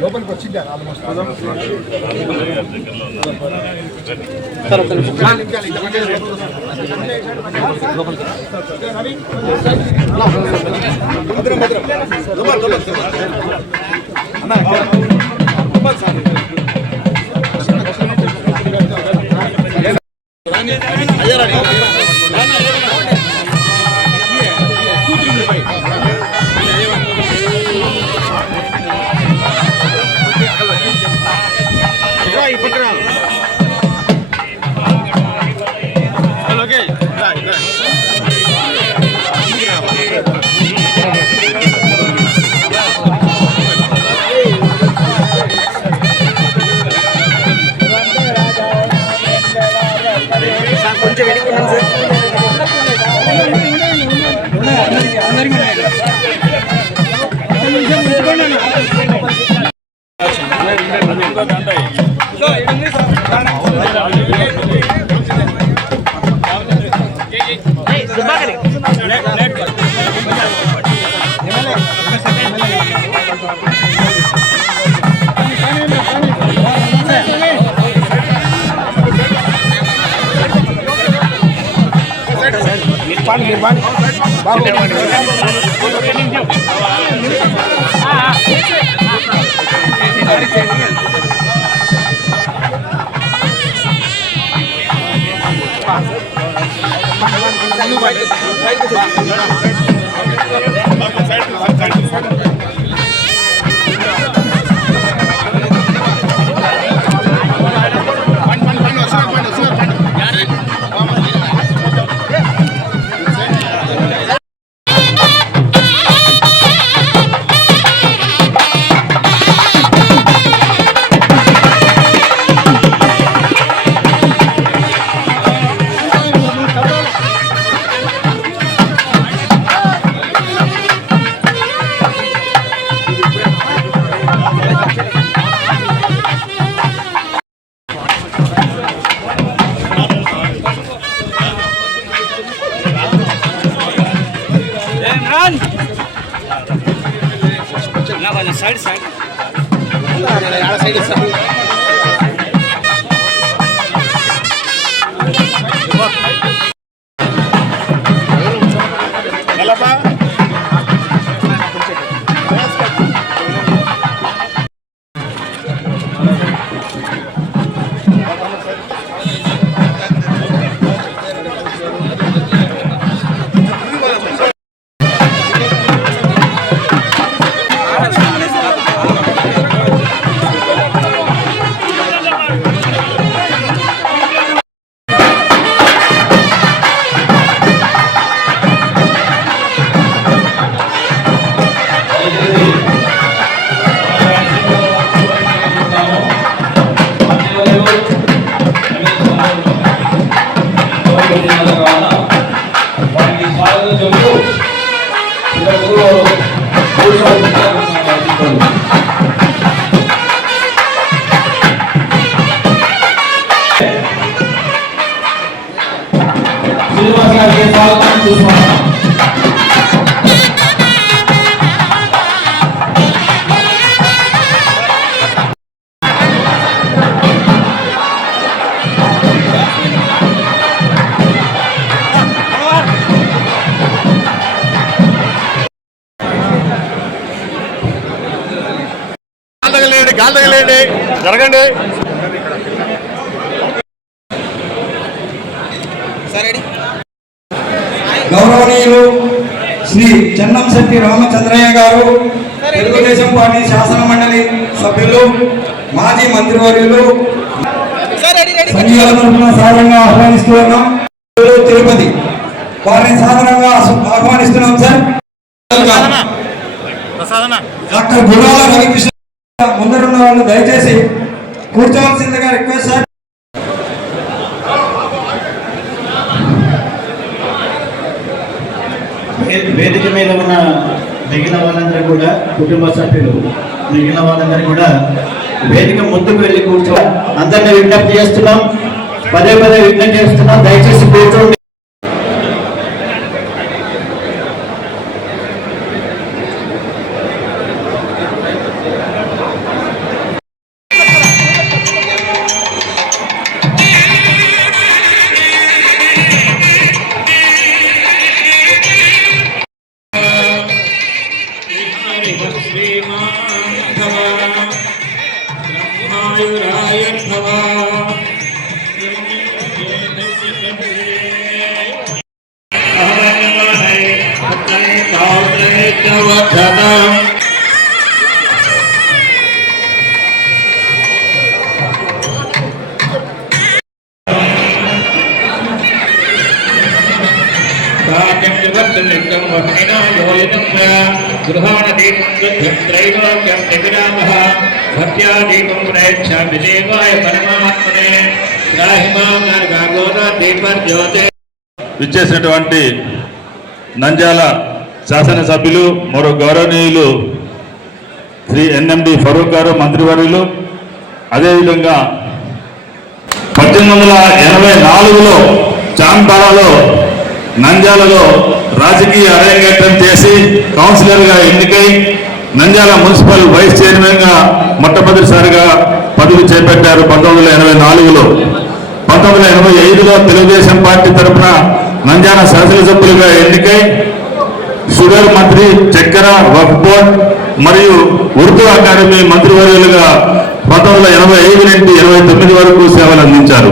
లోపలికి వచ్చిందా ఆల్మోస్ట్ కొంచెం వెనుకున్నాం సార్ साइड साइड జరగండి గౌరవనీయులు శ్రీ చెన్నంశెట్టి రామచంద్రయ్య గారు తెలుగుదేశం పార్టీ శాసన మండలి సభ్యులు మాజీ మంత్రివర్యులు సంఘీయుల తరఫున సాధారణంగా ఆహ్వానిస్తూ ఉన్నాం. తిరుపతి వారిని సాధారణంగా ఆహ్వానిస్తున్నాం సార్. డాక్టర్ గుణాల రవికృష్ణ ముందరున్న వాళ్ళు దయచేసి కూర్చోవలసిందిగా రిక్వెస్ట్ సార్. వేదిక మీద ఉన్న మిగిలిన వాళ్ళందరూ కూడా కుటుంబ సభ్యులు మిగిలిన వాళ్ళందరూ కూడా వేదిక ముందుకు వెళ్ళి కూర్చో. అందరినీ విజ్ఞప్తి చేస్తున్నాం, పదే పదే విజ్ఞప్తి చేస్తున్నాం, దయచేసి కూర్చోండి. విచ్చేసినటువంటి నంద్యాల శాసనసభ్యులు మరో గౌరవనీయులు శ్రీ ఎన్ఎండి ఫరూక్ గారు మంత్రివర్యులు, అదేవిధంగా 1884లో చాంతాలలో నంద్యాలలో రాజకీయ అరంగేట్రం చేసి కౌన్సిలర్గా ఎన్నికై నంద్యాల మున్సిపల్ వైస్ చైర్మన్గా మొట్టమొదటిసారిగా పదవి చేపట్టారు 1984లో. 1985లో తెలుగుదేశం పార్టీ తరఫున నంద్యాల శాసనసభ్యులుగా ఎన్నికై షుగర్ మంత్రి, చక్కెర, వక్ఫ్ బోర్డ్ మరియు ఉర్దూ అకాడమీ మంత్రివర్యులుగా 1985 నుండి 29 వరకు సేవలు అందించారు.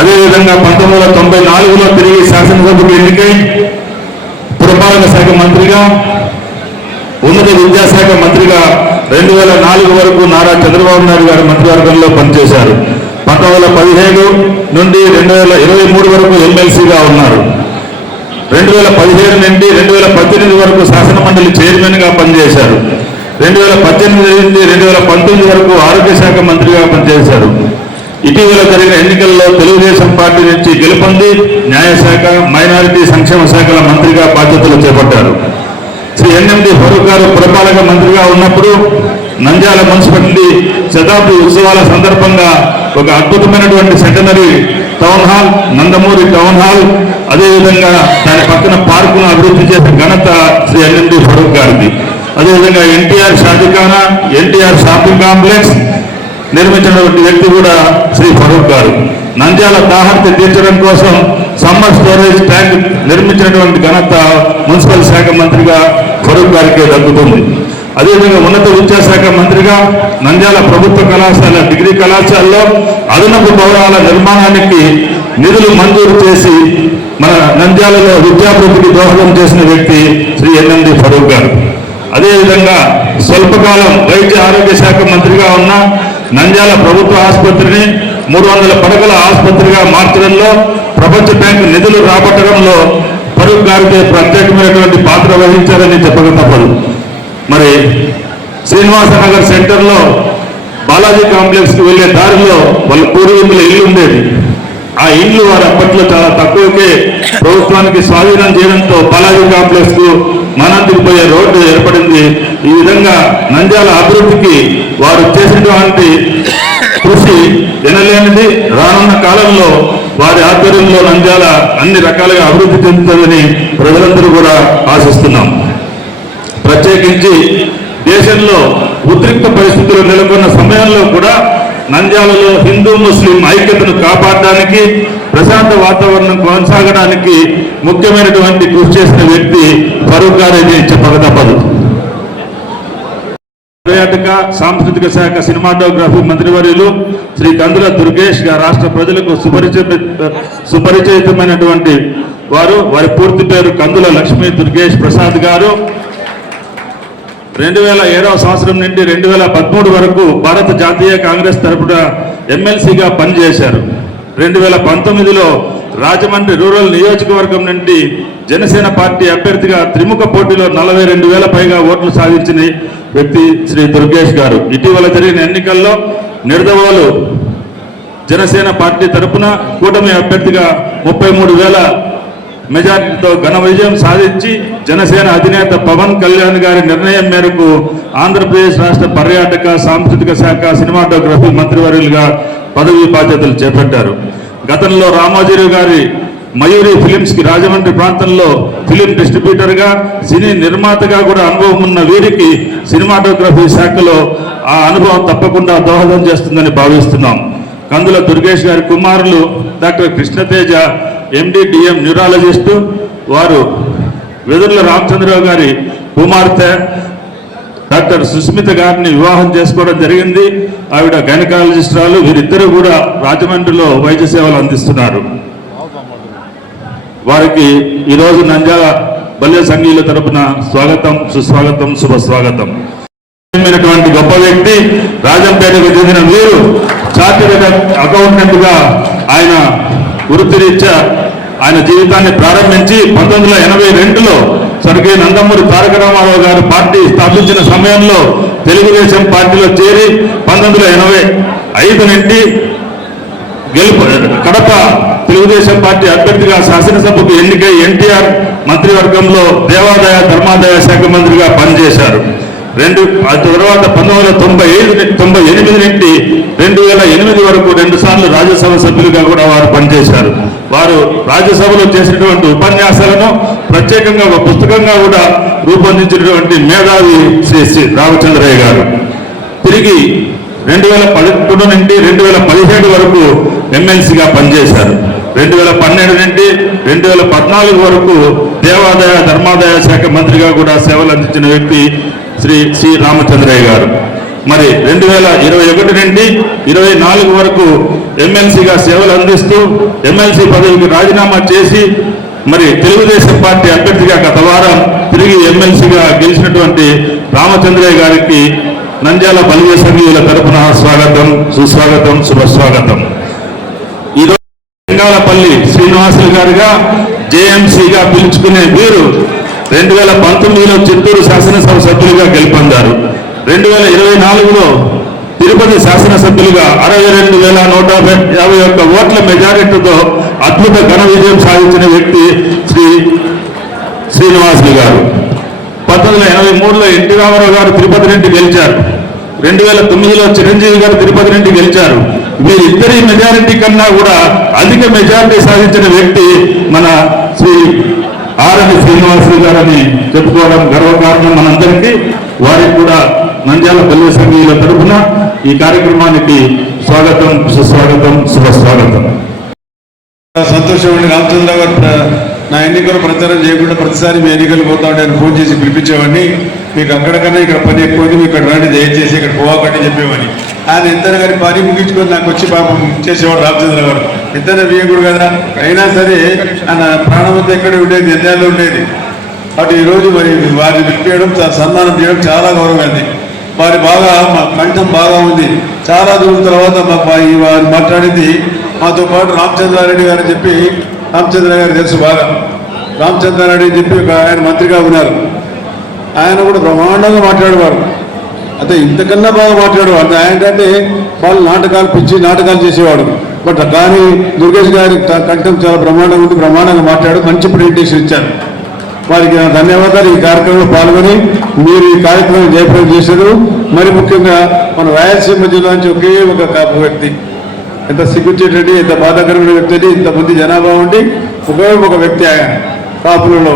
అదేవిధంగా 1994లో తిరిగి శాసనసభకు ఎన్నికై పురపాలక శాఖ మంత్రిగా, ఉన్నత విద్యాశాఖ మంత్రిగా 2004 వరకు నారా చంద్రబాబు నాయుడు గారి మంత్రివర్గంలో పనిచేశారు. 1917 నుండి 2023 వరకు ఎమ్మెల్సీగా ఉన్నారు. 2017 నుండి 2018 వరకు శాసన మండలి చైర్మన్గా పనిచేశారు. 2018 నుండి 2019 వరకు ఆరోగ్య శాఖ మంత్రిగా పనిచేశారు. ఇటీవల జరిగిన ఎన్నికల్లో తెలుగుదేశం పార్టీ నుంచి గెలుపొంది న్యాయశాఖ, మైనారిటీ సంక్షేమ శాఖల మంత్రిగా బాధ్యతలు చేపట్టారు. శ్రీ ఎన్ఎండి ఫరూక్ గారు పురపాలక మంత్రిగా ఉన్నప్పుడు నంద్యాల మున్సిపాలిటీ శతాబ్ది ఉత్సవాల సందర్భంగా ఒక అద్భుతమైనటువంటి centenary town hall, Nandamuri town hall, అదేవిధంగా దాని పక్కన పార్కును అభివృద్ధి చేసిన ఘనత శ్రీ ఎన్ఎండి ఫరూక్ గారిది. అదేవిధంగా ఎన్టీఆర్ షాదిఖానా, ఎన్టీఆర్ షాపింగ్ కాంప్లెక్స్ నిర్మించినటువంటి వ్యక్తి కూడా శ్రీ ఫరూక్ గారు. నంద్యాల దాహార్తి తీర్చడం కోసం సమ్మర్ స్టోరేజ్ ట్యాంక్ నిర్మించినటువంటి ఘనత మున్సిపల్ శాఖ మంత్రిగా ఫరూక్ గారికి దక్కుతుంది. అదేవిధంగా ఉన్నత విద్యాశాఖ మంత్రిగా నంద్యాల ప్రభుత్వ కళాశాల, డిగ్రీ కళాశాలలో అదనపు భవనాల నిర్మాణానికి నిధులు మంజూరు చేసి మన నంద్యాలలో విద్యాభివృద్ధికి దోహదం చేసిన వ్యక్తి శ్రీ ఎన్ఎండి ఫరూక్ గారు. అదేవిధంగా స్వల్పకాలం వైద్య ఆరోగ్య శాఖ మంత్రిగా ఉన్న నంద్యాల ప్రభుత్వ ఆసుపత్రిని 300 పడకల ఆసుపత్రిగా మార్చడంలో, ప్రపంచ బ్యాంకు నిధులు రాబట్టడంలో ఫరూక్ గారికి ప్రత్యేకమైనటువంటి పాత్ర వహించారని చెప్పక తప్పదు. మరి శ్రీనివాసనగర్ సెంటర్లో బాలాజీ కాంప్లెక్స్కి వెళ్ళే దారిలో వాళ్ళ పూర్వీకుల ఇల్లు ఉండేది. ఆ ఇల్లు వారు అప్పట్లో చాలా తక్కువకే ప్రభుత్వానికి స్వాధీనం చేయడంతో బాలాజీ కాంప్లెక్స్ కు మనందుకు పోయే రోడ్డు ఏర్పడింది. ఈ విధంగా నంద్యాల అభివృద్ధికి వారు చేసినటువంటి కృషి ఎనలేనిది. రానున్న కాలంలో వారి ఆధ్వర్యంలో నంద్యాల అన్ని రకాలుగా అభివృద్ధి చెందుతుందని ప్రజలందరూ కూడా ఆశిస్తున్నాం. ప్రత్యేకించి దేశంలో ఉద్రిక్త పరిస్థితులు నెలకొన్న సమయంలో కూడా నంద్యాలలో హిందూ ముస్లిం ఐక్యతను కాపాడడానికి, ప్రశాంత వాతావరణం కొనసాగడానికి ముఖ్యమైనటువంటి కృషి చేసిన వ్యక్తి ఫరూక్ గారని చెప్పక తప్పదు. పర్యాటక సాంస్కృతిక శాఖ సినిమాటోగ్రఫీ మంత్రివర్యులు శ్రీ కందుల దుర్గేష్ గారు రాష్ట్ర ప్రజలకు సుపరిచితమైనటువంటి వారు. వారి పూర్తి పేరు కందుల లక్ష్మీ దుర్గేష్ ప్రసాద్ గారు. 2007వ సంవత్సరం నుండి 2013 వరకు భారత జాతీయ కాంగ్రెస్ తరపున ఎమ్మెల్సీగా పనిచేశారు. 2019లో రాజమండ్రి రూరల్ నియోజకవర్గం నుండి జనసేన పార్టీ అభ్యర్థిగా త్రిముఖ పోటీలో 42,000 పైగా ఓట్లు సాధించిన వ్యక్తి శ్రీ దుర్గేష్ గారు. ఇటీవల జరిగిన ఎన్నికల్లో నిడదవోలు జనసేన పార్టీ తరపున కూటమి అభ్యర్థిగా 33,000 మెజార్టీతో ఘన విజయం సాధించి జనసేన అధినేత పవన్ కళ్యాణ్ గారి నిర్ణయం మేరకు ఆంధ్రప్రదేశ్ రాష్ట్ర పర్యాటక సాంస్కృతిక శాఖ సినిమాటోగ్రఫీ మంత్రివర్యులుగా పదవీ బాధ్యతలు చేపట్టారు. గతంలో రామోజీరావు గారి మయూరి ఫిలిమ్స్ కి రాజమండ్రి ప్రాంతంలో ఫిలిం డిస్ట్రిబ్యూటర్గా సినీ నిర్మాతగా కూడా అనుభవం ఉన్న వీరికి సినిమాటోగ్రఫీ శాఖలో ఆ అనుభవం తప్పకుండా దోహదం చేస్తుందని భావిస్తున్నాం. కందుల దుర్గేష్ గారి కుమారులు డాక్టర్ కృష్ణతేజ MD/DM న్యూరాలజిస్టు, వారు వెదుర్ల రామచంద్రరావు గారి కుమార్తె డాక్టర్ సుస్మిత గారిని వివాహం చేసుకోవడం జరిగింది. ఆవిడ గైనకాలజిస్టురాలు. వీరిద్దరూ కూడా రాజమండ్రిలో వైద్య సేవలు అందిస్తున్నారు. వారికి ఈరోజు నంద్యాల బల్య సంఘీయుల తరపున స్వాగతం, సుస్వాగతం, శుభ స్వాగతం. గొప్ప వ్యక్తి, రాజంపేటకు చెందిన వీరు చార్టెడ్ అకౌంటెంట్ గా ఆయన వృత్తిరీత్యా ఆయన జీవితాన్ని ప్రారంభించి 1982లో స్వర్గీయ నందమూరి తారక రామారావు గారు పార్టీ స్థాపించిన సమయంలో తెలుగుదేశం పార్టీలో చేరి 1985 నుండి కడప తెలుగుదేశం పార్టీ అభ్యర్థిగా శాసనసభకు ఎన్నికై ఎన్టీఆర్ మంత్రివర్గంలో దేవాదాయ ధర్మాదాయ శాఖ మంత్రిగా పనిచేశారు. ఆ తర్వాత 1998 నుండి 2008 వరకు 2 సార్లు రాజ్యసభ సభ్యులుగా కూడా వారు పనిచేశారు. వారు రాజ్యసభలో చేసినటువంటి ఉపన్యాసాలను ప్రత్యేకంగా ఒక పుస్తకంగా కూడా రూపొందించినటువంటి మేధావి శ్రీ రామచంద్రయ్య గారు. తిరిగి 2011 నుండి 2017 వరకు MLCగా పనిచేశారు. 2012 నుండి 2014 వరకు దేవాదాయ ధర్మాదాయ శాఖ మంత్రిగా కూడా సేవలు అందించిన వ్యక్తి శ్రీ రామచంద్రయ్య గారు. మరి 2021 నుండి 24 వరకు MLCగా సేవలు అందిస్తూ MLC పదవికి రాజీనామా చేసి మరి తెలుగుదేశం పార్టీ అభ్యర్థిగా గత వారం తిరిగి MLCగా గెలిచినటువంటి రామచంద్రయ్య గారికి నంద్యాల బల్య సంఘీయుల తరపున స్వాగతం, సుస్వాగతం, శుభస్వాగతం. ఈరోజు లింగాలపల్లి శ్రీనివాసులు గారుగా JMCగా పిలుచుకునే వీరు 2019లో చిత్తూరు శాసనసభ సభ్యులుగా గెలుపొందారు. 2024లో తిరుపతి శాసనసభ్యులుగా 62,151 ఓట్ల మెజారిటీతో అద్భుత ఘన విజయం సాధించిన వ్యక్తి శ్రీనివాసులు గారు. 1983లో ఎన్టీ రామారావు గారు తిరుపతి నుండి గెలిచారు. 2009లో చిరంజీవి గారు తిరుపతి నుండి గెలిచారు. వీరిద్దరి మెజారిటీ కన్నా కూడా అధిక మెజారిటీ సాధించిన వ్యక్తి మన శ్రీ ఆర్ఎన్ శ్రీనివాసులు గారని చెప్పుకోవడం గర్వకారణం మనందరికీ. వారికి కూడా నంద్యాల బల్య సంఘీయుల తరఫున ఈ కార్యక్రమానికి స్వాగతం, సుస్వాగతం, శుభస్వాగతం. సంతోషం అండి. రామచంద్ర గారు నా ఎన్నికలు ప్రచారం చేయకుండా ప్రతిసారి మీ ఎన్నికలు పోతా ఉంటే ఆయన ఫోన్ చేసి పిలిపించేవాడిని. మీకు అక్కడికన్నా ఇక్కడ పని ఎక్కువ, మీకు ఇక్కడ రండి, దయచేసి ఇక్కడ పోవాకండి చెప్పేవాడిని. ఆయన ఇద్దరు గారి పని ముగించుకొని నాకు వచ్చి పాపం చేసేవాడు రామచంద్ర గారు. ఇద్దరు వియ్యకుడు కదా, అయినా సరే ఆయన ప్రాణమంతా ఎక్కడ ఉండేది, నంద్యాలలో ఉండేది. అటు ఈరోజు మరి వారిని పిలిపించడం, సన్మానం చేయడం చాలా గౌరవమైంది. వారి బాగా మా కంఠం బాగా ఉంది. చాలా దూరం తర్వాత వారు మాట్లాడింది మాతో పాటు రామచంద్రారెడ్డి గారు అని చెప్పి, రామచంద్ర గారు తెలుసు బాగా. రామచంద్రారెడ్డి అని చెప్పి ఆయన మంత్రిగా ఉన్నారు. ఆయన కూడా బ్రహ్మాండంగా మాట్లాడేవారు. అయితే ఇంతకన్నా బాగా మాట్లాడేవాడు. ఏంటంటే వాళ్ళు నాటకాలు పిచ్చి నాటకాలు చేసేవాడు. బట్ కానీ దుర్గేష్ గారి కంఠం చాలా బ్రహ్మాండంగా ఉంది, బ్రహ్మాండంగా మాట్లాడు, మంచి ప్రెజెంటేషన్ ఇచ్చారు. వారికి నా ధన్యవాదాలు. ఈ కార్యక్రమంలో పాల్గొని మీరు ఈ కార్యక్రమం జయప్రదం చేశారు. మరి ముఖ్యంగా మన రాయలసీమ జిల్లా నుంచి ఒకే ఒక వ్యక్తి, ఎంత సిగ్గుచేటండి, ఎంత బాధాకరమైన వ్యక్తి అండి. ఇంతమంది జనాభా ఉండి ఒకే ఒక వ్యక్తి ఆయన కాపులలో.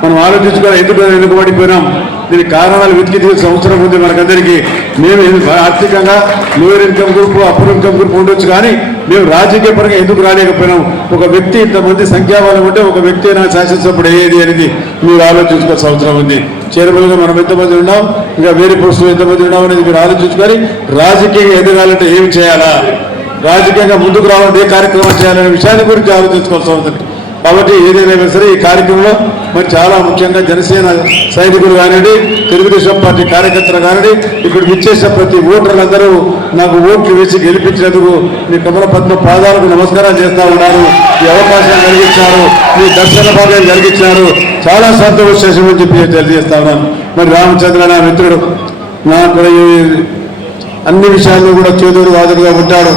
మనం ఆలోచించుకోవాలి ఎందుకు వెనుకబడిపోయినాం. దీనికి కారణాలు వెతికి తీసే అవసరం ఉంది మనకందరికీ. మేము ఆర్థికంగా lower income group, upper income group ఉండొచ్చు, కానీ మేము రాజకీయ పరంగా ఎందుకు రాలేకపోయినాం. ఒక వ్యక్తి ఇంతమంది సంఖ్యాబలం ఉంటే ఒక వ్యక్తి అయినా శాసించినప్పుడు ఏది అనేది మీరు ఆలోచించుకోవాల్సిన అవసరం ఉంది. చైర్మన్గా మనం ఎంతమంది ఉన్నాం, ఇంకా వేరే పోస్టులు ఎంతమంది ఉన్నాం అనేది మీరు ఆలోచించుకొని రాజకీయంగా ఎదగాలంటే ఏమి చేయాలా, రాజకీయంగా ముందుకు రావాలంటే ఏ కార్యక్రమం చేయాలనే విషయాన్ని గురించి ఆలోచించుకోవాల్సి ఉంటుంది. కాబట్టి ఏదైనా సరే ఈ కార్యక్రమంలో మరి చాలా ముఖ్యంగా జనసేన సైనికులు కానివ్వండి, తెలుగుదేశం పార్టీ కార్యకర్తలు కానివ్వండి, ఇక్కడ విచ్చేసిన ప్రతి ఓటర్లందరూ నాకు ఓట్లు వేసి గెలిపించినందుకు మీ కమల పద్మ పాదాలకు నమస్కారాలు చేస్తా ఉన్నారు. ఈ అవకాశం కలిగించారు, మీ దర్శన భాగ్యం కలిగించారు, చాలా సంతోషం అని చెప్పి తెలియజేస్తా ఉన్నాను. మరి రామచంద్ర నా మిత్రుడు, నాకు అన్ని విషయాల్లో కూడా చేదోడు వాదుడుగా ఉంటాడు.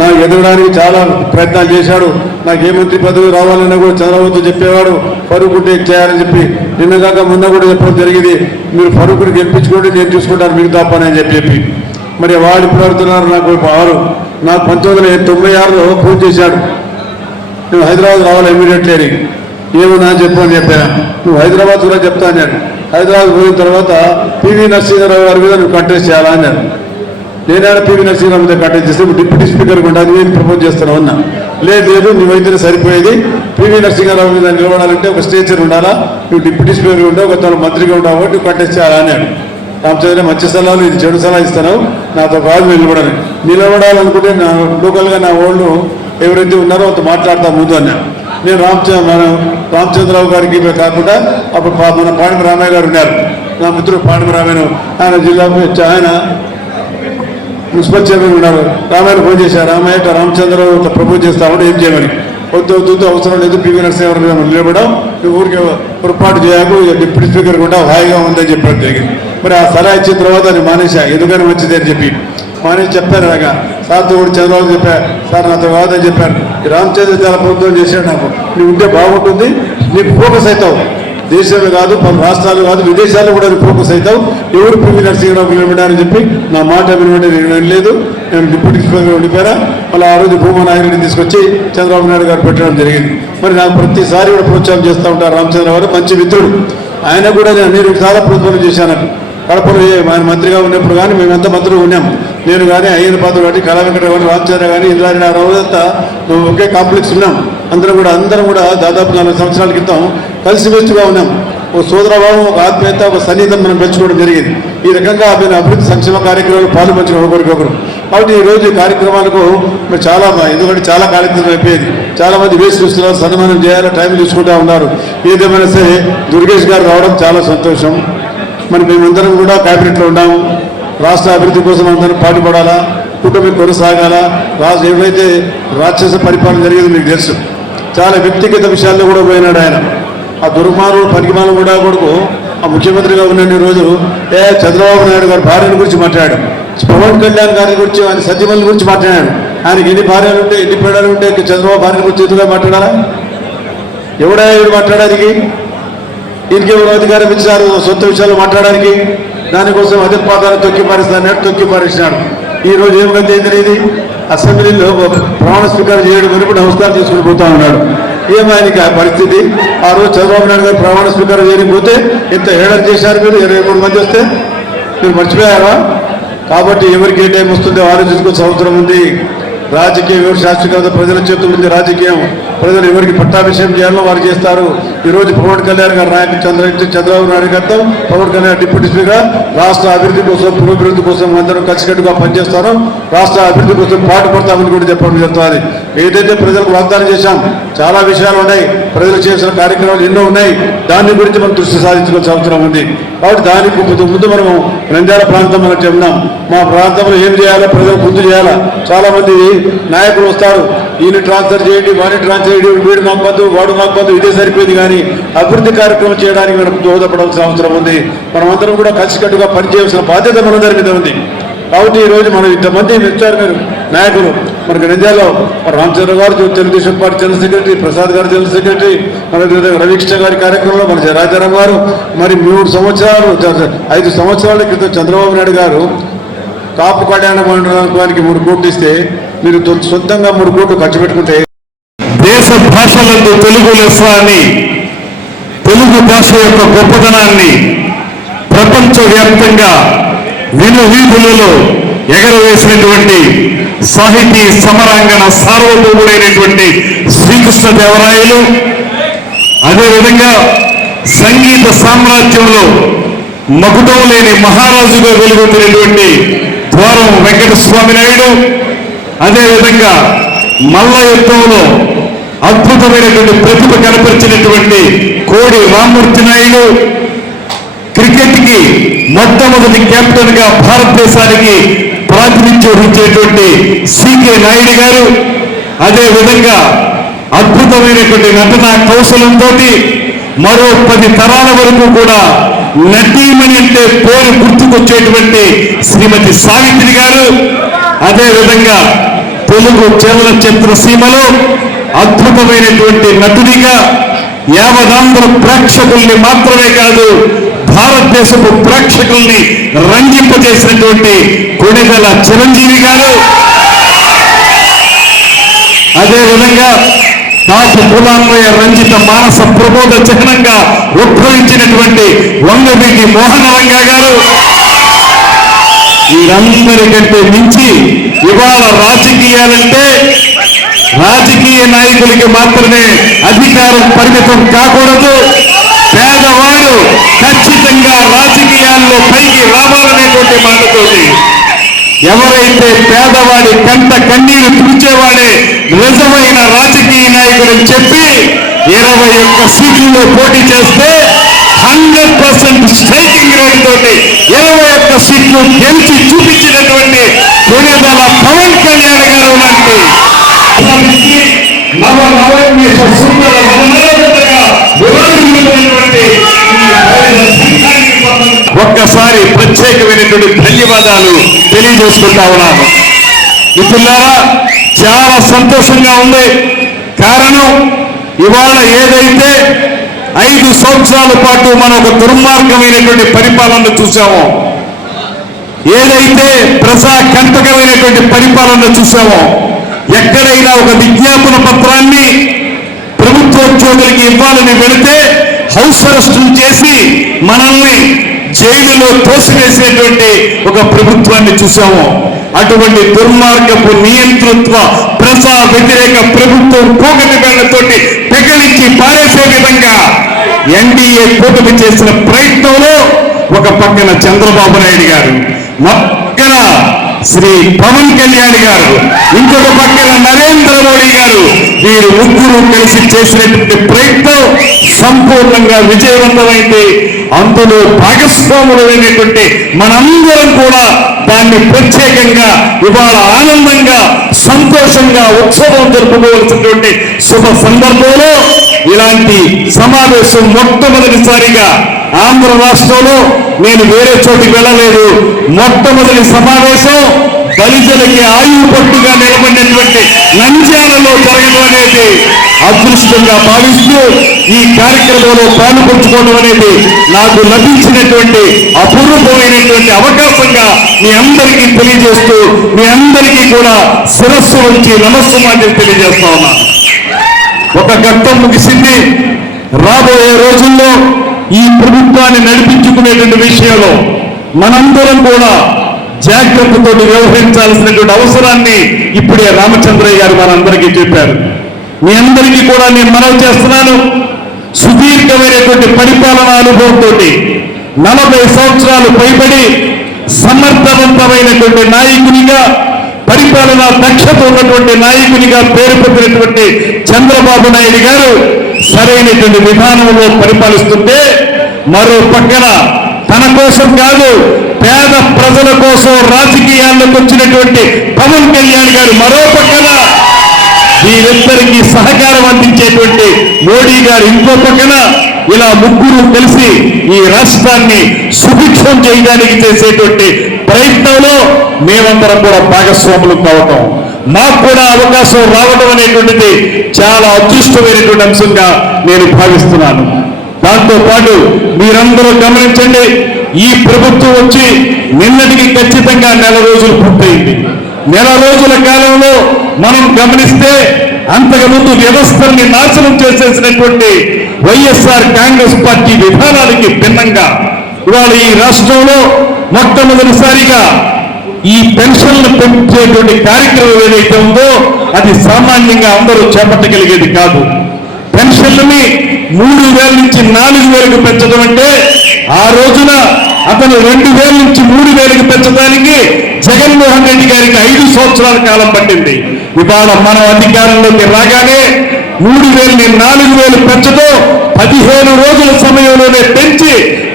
నాకు ఎదగడానికి చాలా ప్రయత్నాలు చేశాడు. నాకు ఏ మంత్రి పదవి రావాలన్నా కూడా చంద్రబాబుతో చెప్పేవాడు ఫరూక్ ఉంటే చేయాలని చెప్పి నిన్నగాక మొన్న కూడా చెప్పడం జరిగింది. మీరు ఫరూక్ని గెలిపించుకోండి, నేను చూసుకుంటాను మీకు తప్పని అని చెప్పి మరి వాడు ప్రవర్తనారు నాకు 1996లో ఫోన్ చేశాడు, నువ్వు హైదరాబాద్ రావాలి ఇమీడియట్లీ అని. ఏమన్నా చెప్పని చెప్పాను, నువ్వు హైదరాబాద్ కూడా చెప్తా అన్నాడు. హైదరాబాద్ పోయిన తర్వాత పివి నరసింహారావు గారి మీద నువ్వు కంటెస్ట్ చేయాలా అన్నాడు. నేనాడ పివి నరసింహారావు మీద కంటెస్ట్ చేస్తే డిప్యూటీ స్పీకర్గా ఉండాలి, నేను ప్రపోజ్ చేస్తున్నావు అన్నా. లేదు నువ్వైతేనే సరిపోయేది, పివి నరసింహారావు మీద నిలబడాలంటే ఒక స్టేచర్ ఉండాలా, నువ్వు డిప్యూటీ స్పీకర్గా ఉండవు, ఒక మంత్రిగా ఉండవు, నువ్వు కంటెస్ట్ చేయాలా అన్నాడు. రామచంద్ర మంచి సలహాలు, ఇది చెడు సలహా ఇస్తున్నావు, నాతో కాదు నిలబడాలనుకుంటే నా లోకల్గా నా ఓళ్ళు ఎవరైతే ఉన్నారో అంత మాట్లాడతా ముందు అన్నా. నేను రామచంద్రరావు గారికి కాకుండా అప్పుడు మన పాండమ రామయ్య గారు ఉన్నారు, నా మిత్రుడు పాండమ రామయ్యను, ఆయన జిల్లా ఆయన మున్సిపల్ చైర్మన్ ఉన్నారు. రామయ్య ఫోన్ చేశారు, రామయ్య రామచంద్రరావు ప్రపోజ్ చేస్తామంటే ఏం చేయమని. వద్దు అవసరం లేదు, పివి నరసింహారావు నిలబడడం, నువ్వు ఊరికి పొరపాటు చేయకు, డిప్యూటీ స్పీకర్ కూడా హాయిగా ఉందని చెప్పడం జరిగింది. మరి ఆ సలహా ఇచ్చిన తర్వాత నేను మానేశా, ఎందుకని మంచిది అని చెప్పి మానేసి చెప్పారు. అలాగా సార్తో కూడా చంద్రబాబు చెప్పారు, సార్ నాతో కాదని చెప్పారు. రామచంద్ర చాలా ప్రభుత్వం చేశాడు, నాకు నువ్వు ఉంటే బాగుంటుంది, నీకు ఫోకస్ అవుతావు, దేశమే కాదు పలు రాష్ట్రాలు కాదు విదేశాల్లో కూడా ఫోకస్ అవుతావు, ఎవరు పివి నరసింహారావు నిలబడారని చెప్పి నా మాట వినబడి నేను వినలేదు. నేను డిప్యూటీ స్పీకర్గా ఉండిపోయారా. మళ్ళీ ఆ రోజు భూమనాయుడిని తీసుకొచ్చి చంద్రబాబు నాయుడు గారు పెట్టడం జరిగింది. మరి నాకు ప్రతిసారి కూడా ప్రోత్సాహం చేస్తూ ఉంటారు. రామచంద్రరావు గారు మంచి మిత్రుడు, ఆయన కూడా నేను చాలా ప్రోత్సాహం చేశాను. కడపలో ఆయన మంత్రిగా ఉన్నప్పుడు కానీ మేమంతా మంత్రులు ఉన్నాం, నేను కానీ అయ్యన పాత్ర కానీ కళా వెంకటరావు కానీ రామచంద్ర కానీ ఇంద్రారావు అంతా ఒకే కాంప్లెక్స్ ఉన్నాం. అందరం కూడా దాదాపు 4 సంవత్సరాల క్రితం కలిసిమెలిసిగా ఉన్నాం. ఒక సోదరభావం, ఒక ఆత్మీయత, ఒక సన్నిహితం మనం పెంచుకోవడం జరిగింది. ఈ రకంగా మేము అభివృద్ధి సంక్షేమ కార్యక్రమాలు పాల్పంచుకోవడం ఒకరికొకరు. కాబట్టి ఈరోజు ఈ కార్యక్రమాలకు చాలా ఎందుకంటే చాలా కార్యక్రమం అయిపోయేది, చాలా మంది వేసి చూస్తున్నారు, సన్మానం చేయాలి, టైం తీసుకుంటూ ఉన్నారు. ఏదేమైనా సరే దుర్గేష్ గారు రావడం చాలా సంతోషం. మరి మేమందరం కూడా క్యాబినెట్లో ఉన్నాము. రాష్ట్ర అభివృద్ధి కోసం అందరం పాటుపడాలా, కుటుంబం కొనసాగాల. ఏవైతే రాక్షస పరిపాలన జరిగేది మీకు తెలుసు, చాలా వ్యక్తిగత విషయాల్లో కూడా పోయినాడు ఆయన. ఆ దుర్మార్గుడు పనికిమాల కూడా కొడుకు ఆ ముఖ్యమంత్రిగా ఉన్న రోజు చంద్రబాబు నాయుడు గారి భార్యల గురించి మాట్లాడాడు, పవన్ కళ్యాణ్ గారి గురించి, ఆయన సత్యమల్లి గురించి మాట్లాడాడు. ఆయనకి ఎన్ని భార్యలు ఉంటే ఎన్ని పేడాలు ఉంటే చంద్రబాబు భార్యల గురించి ఎదురుగా మాట్లాడాలా? ఎవడా ఎవరు మాట్లాడడానికి? దీనికి ఎవరు అధికారం ఇచ్చారు సొంత విషయాలు మాట్లాడడానికి? దానికోసం అధిపాదాలు తొక్కి పారేసినాడు. ఈ రోజు ఏమిటంటే ఇది అసెంబ్లీలో ప్రమాణ స్వీకారం చేయడం వరకు నమస్కారం చేసుకుని పోతా ఉన్నాడు. ఏమైనా పరిస్థితి? ఆ రోజు చంద్రబాబు నాయుడు గారు ప్రమాణ స్వీకారం చేయకపోతే ఎంత హేళన చేశారు మీరు. 23 మంది వస్తే మీరు మర్చిపోయారా? కాబట్టి ఎవరికి ఏ టైం వస్తుందో ఆలోచించుకోవాల్సిన అవసరం ఉంది. రాజకీయం ఎవరు శాశ్వత ప్రజల చేతులు ఉంది. రాజకీయం ప్రజలు ఎవరికి పట్టాభిషేకం చేయాలో వారు చేస్తారు. ఈరోజు పవన్ కళ్యాణ్ గారు చంద్రబాబు నాయుడు గారితో పవన్ కళ్యాణ్ డిప్యూటీ స్పీకర్ రాష్ట్ర అభివృద్ధి కోసం, పురోభివృద్ధి కోసం అందరం కలిసికట్టుగా పనిచేస్తారో, రాష్ట్ర అభివృద్ధి కోసం పాటుపడతామని కూడా చెప్పడం జరుగుతుంది. ఏదైతే ప్రజలకు వాగ్దానం చేశాం, చాలా విషయాలు ఉన్నాయి, ప్రజలు చేసిన కార్యక్రమాలు ఎన్నో ఉన్నాయి, దాని గురించి మనం దృష్టి సాధించుకోవాల్సిన అవసరం ఉంది. కాబట్టి దానికి ముందు మనము నంద్యాల ప్రాంతం మనం చెప్తున్నాం, మా ప్రాంతంలో ఏం చేయాలో ప్రజలు ముందు చేయాలా. చాలా మంది నాయకులు వస్తారు, ఈయన ట్రాన్స్ఫర్ చేయండి, వాడిని ట్రాన్స్ఫర్ చేయండి, వీడు నాకు బంధు, వాడు నాకు బంధు, ఇదే సరిపోయింది. కానీ అభివృద్ధి కార్యక్రమం చేయడానికి మనం దోహదపడాల్సిన అవసరం ఉంది. మనమందరం కూడా కలిసికట్టుగా పనిచేయాల్సిన బాధ్యత మనందరి మీద ఉంది. కాబట్టి ఈరోజు మనం ఇంతమంది ఇచ్చారు మీరు నాయకులు. మనకు నంద్యాలలో రామచంద్ర గారు Telugu Desam party general secretary, Prasad గారు జనరల్ సెక్రటరీ, మన రవికృష్ణ గారి కార్యక్రమంలో మన జయరాజారాం గారు, మరి 5 సంవత్సరాల క్రితం చంద్రబాబు నాయుడు గారు కాపు కళ్యాణ మండలానికి 3 కోట్లు ఇస్తే మీరు సొంతంగా 3 కోట్లు ఖర్చు పెట్టుకుంటే దేశ భాషలందు తెలుగు లెస్స అని తెలుగు భాష యొక్క గొప్పతనాన్ని ప్రపంచవ్యాప్తంగా వీధులలో ఎగరవేసినటువంటి సాహితీ సమరాంగణ సార్వభౌముడైనటువంటి శ్రీకృష్ణదేవరాయలు, అదేవిధంగా సంగీత సామ్రాజ్యంలో మకుటం లేని మహారాజుగా వెలుగొందినటువంటి ద్వారం వెంకటస్వామి నాయుడు, అదేవిధంగా మల్ల యుద్ధంలో అద్భుతమైనటువంటి ప్రతిభ కనపరిచినటువంటి కోడి రామ్మూర్తి నాయుడు, క్రికెట్కి మొట్టమొదటి కెప్టెన్ గా భారతదేశానికి ప్రాతినిధ్యం వహించేటువంటి సికే నాయుడు గారు, అదేవిధంగా అద్భుతమైనటువంటి నటనా కౌశలంతో మరో 10 తరాల వరకు కూడా నటీమణి అంటే పేరు గుర్తుకొచ్చేటువంటి శ్రీమతి సావిత్రి గారు, అదేవిధంగా తెలుగు చలనచిత్ర సీమలో అద్భుతమైనటువంటి నటుడిగా యావదాంధ్ర ప్రేక్షకుల్ని మాత్రమే కాదు భారతదేశపు ప్రేక్షకుల్ని రంజింపజేసినటువంటి కొణిదెల చిరంజీవి గారు, అదేవిధంగా కాపు కులాన్వయ రంజిత మానస ప్రబోధ చిహ్నంగా ఉద్భవించినటువంటి వంగవీటి మోహనరంగ గారు, వీరందరికంటే మించి ఇవాళ రాజకీయాలంటే రాజకీయ నాయకులకి మాత్రమే అధికారం పరిమితం కాకూడదు. పేదవాడు ఖచ్చితంగా రాజకీయాల్లో పైకి రావాలనేటువంటి మాటతోటి ఎవరైతే పేదవాడి కంట కన్నీరు తుడిచేవాడే నిజమైన రాజకీయ నాయకులని చెప్పి 21 సీట్లలో పోటీ చేస్తే 100% స్ట్రైకింగ్ రేట్ తోటి 21 సీట్లు గెలిచి చూపించినటువంటి కొణిదెల పవన్ కళ్యాణ్ గారు లాంటి నవోన్మేష సుందర వదనరహితగా విరాజిల్లుతున్నటువంటి ఒక్కసారి ప్రత్యేకమైనటువంటి ధన్యవాదాలు తెలియజేసుకుంటా ఉన్నాను. మిత్రులారా, చాలా సంతోషంగా ఉంది. కారణం ఇవాళ ఏదైతే 5 సంవత్సరాల పాటు మనం ఒక దుర్మార్గమైనటువంటి పరిపాలన చూసామో, ఏదైతే ప్రజాకంటకమైనటువంటి పరిపాలన చూసామో, ఎక్కడైనా ఒక విజ్ఞాపన పత్రాన్ని ప్రభుత్వోద్యోగులకి ఇవ్వాలని వెళితే హౌస్ అరెస్టులు చేసి మనల్ని జైలులో తోసివేసేటువంటి ఒక ప్రభుత్వాన్ని చూసాము. అటువంటి దుర్మార్గపు నియంతృత్వ ప్రజా వ్యతిరేక ప్రభుత్వం కూకటి వేళ్లతోటి పెకలించి పారేసే విధంగా ఎన్డీఏ కూటమి చేసిన ప్రయత్నంలో ఒక పక్కన చంద్రబాబు నాయుడు గారు, పక్కన శ్రీ పవన్ కళ్యాణ్ గారు, ఇంకొక పక్కన నరేంద్ర మోడీ గారు, వీరు ముగ్గురు కలిసి చేసినటువంటి ప్రయత్నం సంపూర్ణంగా విజయవంతమైంది. అందులో భాగస్వాములైనటువంటి మనందరం కూడా దాన్ని ప్రత్యేకంగా ఇవాళ ఆనందంగా సంతోషంగా ఉత్సవం జరుపుకోవాల్సినటువంటి శుభ సందర్భంలో ఇలాంటి సమావేశం మొట్టమొదటిసారిగా ఆంధ్ర రాష్ట్రంలో, నేను వేరే చోటికి వెళ్ళలేదు, మొట్టమొదటి సమావేశం దళితులకి ఆయువు పట్టుగా నిలబడినటువంటి నంద్యాలలో జరగడం అనేది అదృష్టంగా భావిస్తూ ఈ కార్యక్రమంలో పాల్పంచుకోవడం అనేది నాకు లభించినటువంటి అపూర్వమైనటువంటి అవకాశంగా మీ అందరికీ తెలియజేస్తూ మీ అందరికీ కూడా శిరస్సు నుంచి నమస్కారం తెలియజేస్తా ఉన్నాను. ఒక ఘట్టం ముగిసింది. రాబోయే రోజుల్లో ఈ ప్రభుత్వాన్ని నడిపించుకునేటువంటి విషయంలో మనందరం కూడా జాగ్రత్తతో వ్యవహరించాల్సినటువంటి అవసరాన్ని ఇప్పుడే రామచంద్రయ్య గారు మనందరికీ చెప్పారు. మీ అందరికీ కూడా నేను మనవి చేస్తున్నాను, సుదీర్ఘమైనటువంటి పరిపాలనా అనుభవంతో 40 సంవత్సరాలు పైబడి సమర్థవంతమైనటువంటి నాయకునిగా, పరిపాలనా దక్షత ఉన్నటువంటి నాయకునిగా పేరు పొందినటువంటి చంద్రబాబు నాయుడు గారు సరైనటువంటి విధానంలో పరిపాలిస్తుంటే, మరో పక్కన తన కోసం కాదు పేద ప్రజల కోసం రాజకీయాల్లోకి వచ్చినటువంటి పవన్ కళ్యాణ్ గారు మరో పక్కన, వీరిద్దరికీ సహకారం అందించేటువంటి మోడీ గారు ఇంకో పక్కన, ఇలా ముగ్గురు కలిసి ఈ రాష్ట్రాన్ని సుభిక్షం చేయడానికి చేసేటువంటి ప్రయత్నంలో మేమందరం కూడా భాగస్వాములు కావటం, మాకు కూడా అవకాశం రావడం అనేటువంటిది చాలా అదృష్టమైనటువంటి అంశంగా నేను భావిస్తున్నాను. దాంతో పాటు మీరందరూ గమనించండి, ఈ ప్రభుత్వం వచ్చి నిన్నటికి ఖచ్చితంగా 1 రోజులు పూర్తయింది. 1 రోజుల కాలంలో మనం గమనిస్తే అంతకుముందు వ్యవస్థల్ని నాశనం చేసేసినటువంటి వైఎస్ఆర్ కాంగ్రెస్ పార్టీ విధానాలకి భిన్నంగా ఇవాళ ఈ రాష్ట్రంలో మొట్టమొదటిసారిగా ఈ పెన్షన్లు పెంచేటువంటి కార్యక్రమం ఏదైతే ఉందో అది సామాన్యంగా అందరూ చేపట్టగలిగేది కాదు. పెన్షన్లని 3,000 నుంచి 4,000కు పెంచడం అంటే ఆ రోజున అతను 2,000 నుంచి 3,000కు పెంచడానికి జగన్మోహన్ రెడ్డి గారికి 5 సంవత్సరాల కాలం పట్టింది. ఇవాళ మనం అధికారంలోకి రాగానే 3,000ని 4,000 పెంచడం 15 రోజుల సమయంలోనే పెంచి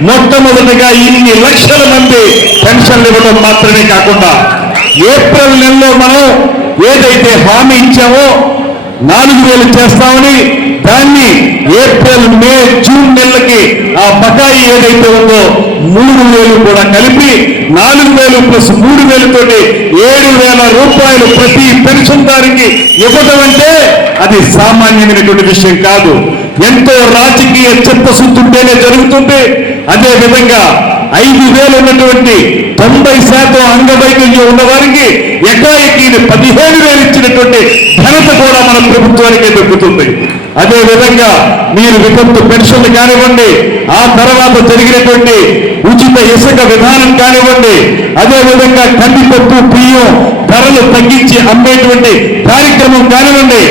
మొట్టమొదటిగా ఇన్ని లక్షల మంది పెన్షన్లు ఇవ్వడం మాత్రమే కాకుండా ఏప్రిల్ నెలలో మనం ఏదైతే హామీ ఇచ్చామో 4,000 చేస్తామని దాన్ని ఏప్రిల్, మే, జూన్ నెలలకి ఆ బకాయి ఏదైతే ఉందో 3,000 కూడా కలిపి 4,000 ప్లస్ 3,000 తోటి 7,000 రూపాయలు ప్రతి పెన్షన్దారికి ఇవ్వడం అంటే అది సామాన్యమైనటువంటి విషయం కాదు. ఎంతో రాజకీయ చిత్తశుద్ధి ఉంటేనే జరుగుతుంది. అదే విధంగా 5,000 ఉన్నటువంటి 90% అంగవైకల్యం ఉన్న వారికి ఎకాఎకి 15,000 ఇచ్చినటువంటి ఘనత కూడా మన ప్రభుత్వానికే దొరుకుతుంది. అదే విధంగా మీరు వితంతు పెన్షన్లు కానివ్వండి, ఆ తర్వాత జరిగినటువంటి ఉచిత ఇసుక విధానం కానివ్వండి, అదే విధంగా కందిపప్పు, బియ్యం ధరలు తగ్గించి అమ్మేటువంటి కార్యక్రమం కానివ్వండి,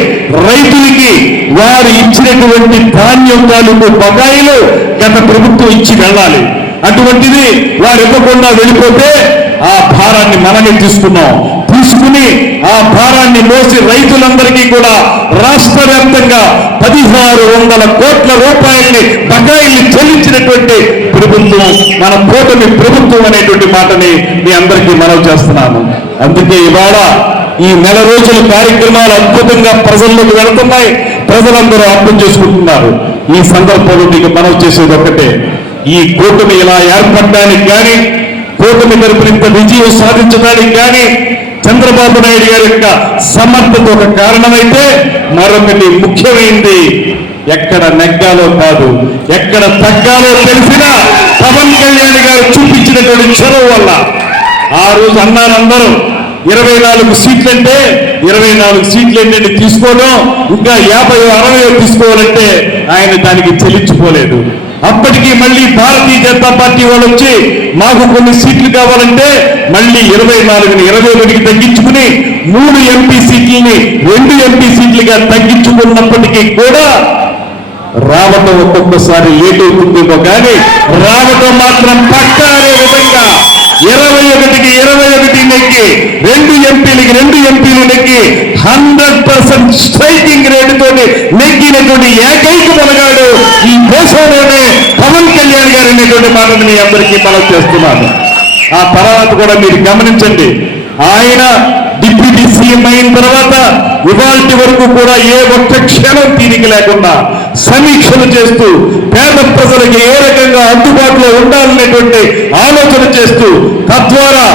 రైతులకి వారు ఇచ్చినటువంటి ధాన్యం తాలూకు బకాయిలు గత ప్రభుత్వం ఇచ్చి వెళ్ళాలి. అటువంటిది వారు ఇవ్వకుండా వెళ్ళిపోతే ఆ భారాన్ని మనమే తీసుకుని ఆ భారాన్ని మోసి రైతులందరికీ కూడా రాష్ట్ర వ్యాప్తంగా 1,600 కోట్ల రూపాయలని బకాయిల్ని చెల్లించినటువంటి ప్రభుత్వం మన కూటమి ప్రభుత్వం అనేటువంటి మాటని మీ అందరికీ మనవి చేస్తున్నాను. అందుకే ఇవాళ ఈ నెల రోజుల కార్యక్రమాలు అద్భుతంగా ప్రజల్లోకి వెళుతున్నాయి. ప్రజలందరూ అర్థం చేసుకుంటున్నారు. ఈ సందర్భంలో మీకు మనవి చేసేది ఒక్కటే, ఈ కూటమి ఇలా ఏర్పడడానికి కానీ, కూటమి తరపున ఇంత విజయం సాధించడానికి కానీ చంద్రబాబు నాయుడు గారి యొక్క సమర్థత ఒక కారణమైతే, మరొకటి ముఖ్యమైనది ఎక్కడ నెగ్గాలో కాదు, ఎక్కడ తగ్గాలో తెలిసిన పవన్ కళ్యాణ్ గారు చూపించినటువంటి చొరవ వల్ల. ఆ రోజు అన్నారు అందరూ 24 సీట్లు అంటే 24 సీట్లు ఏంటంటే తీసుకోవడం, ఇంకా 50-60 తీసుకోవాలంటే ఆయన దానికి చెల్లించుకోలేదు. అప్పటికి మళ్ళీ భారతీయ జనతా పార్టీ వాళ్ళు వచ్చి మాకు కొన్ని సీట్లు కావాలంటే మళ్ళీ 24ని 21కి తగ్గించుకుని 3 ఎంపీ సీట్లని 2 ఎంపీ సీట్లుగా తగ్గించుకున్నప్పటికీ కూడా రావటం ఒక్కొక్కసారి లేట్ అవుతుందేమో కానీ రావటం మాత్రం పక్కా అనే విధంగా 21కి 21 నెక్కి 2 ఎంపీలకి 2 ఎంపీలు నెక్కి 100% స్ట్రైకింగ్ రేటుతో నెగ్గినటువంటి ఏకైక మనగాడు ఈ దేశంలోనే పవన్ కళ్యాణ్ గారు అనేటువంటి మాటను మీ అందరికీ మనం చేస్తున్నాను. ఆ తర్వాత కూడా మీరు గమనించండి, ఆయన డిప్యూటీ సీఎం అయిన తర్వాత ఇవాల్టి వరకు కూడా ఏ ఒక్క క్షణం తీరిక లేకుండా సమీక్షలు చేస్తూ పేద ప్రజలకు ఏ రకంగా అందుబాటులో ఉండాలనేటువంటి ఆలోచన చేస్తూ తద్వారా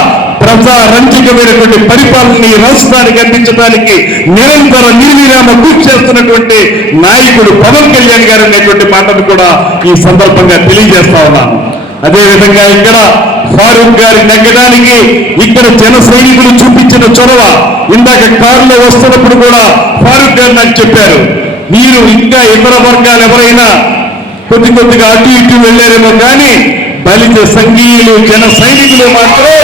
ప్రజారంజకమైనటువంటి పరిపాలనని రాష్ట్రానికి అందించడానికి నిరంతర నిర్విరామ కృషి చేస్తున్నటువంటి నాయకుడు పవన్ కళ్యాణ్ గారు అనేటువంటి మాటను కూడా ఈ సందర్భంగా తెలియజేస్తా ఉన్నాను. అదేవిధంగా ఇక్కడ ఫారూక్ గారి నెగ్గడానికి ఇక్కడ జన సైనికులు చూపించిన చొరవ, ఇందాక కారులో వస్తున్నప్పుడు కూడా ఫారూక్ గారు నాకు చెప్పారు, మీరు ఇంకా ఇతర వర్గాలు ఎవరైనా కొద్దిగా అటు ఇటు వెళ్ళారేమో కానీ దళిత సంఘీయులు జన సైనికులు మాత్రం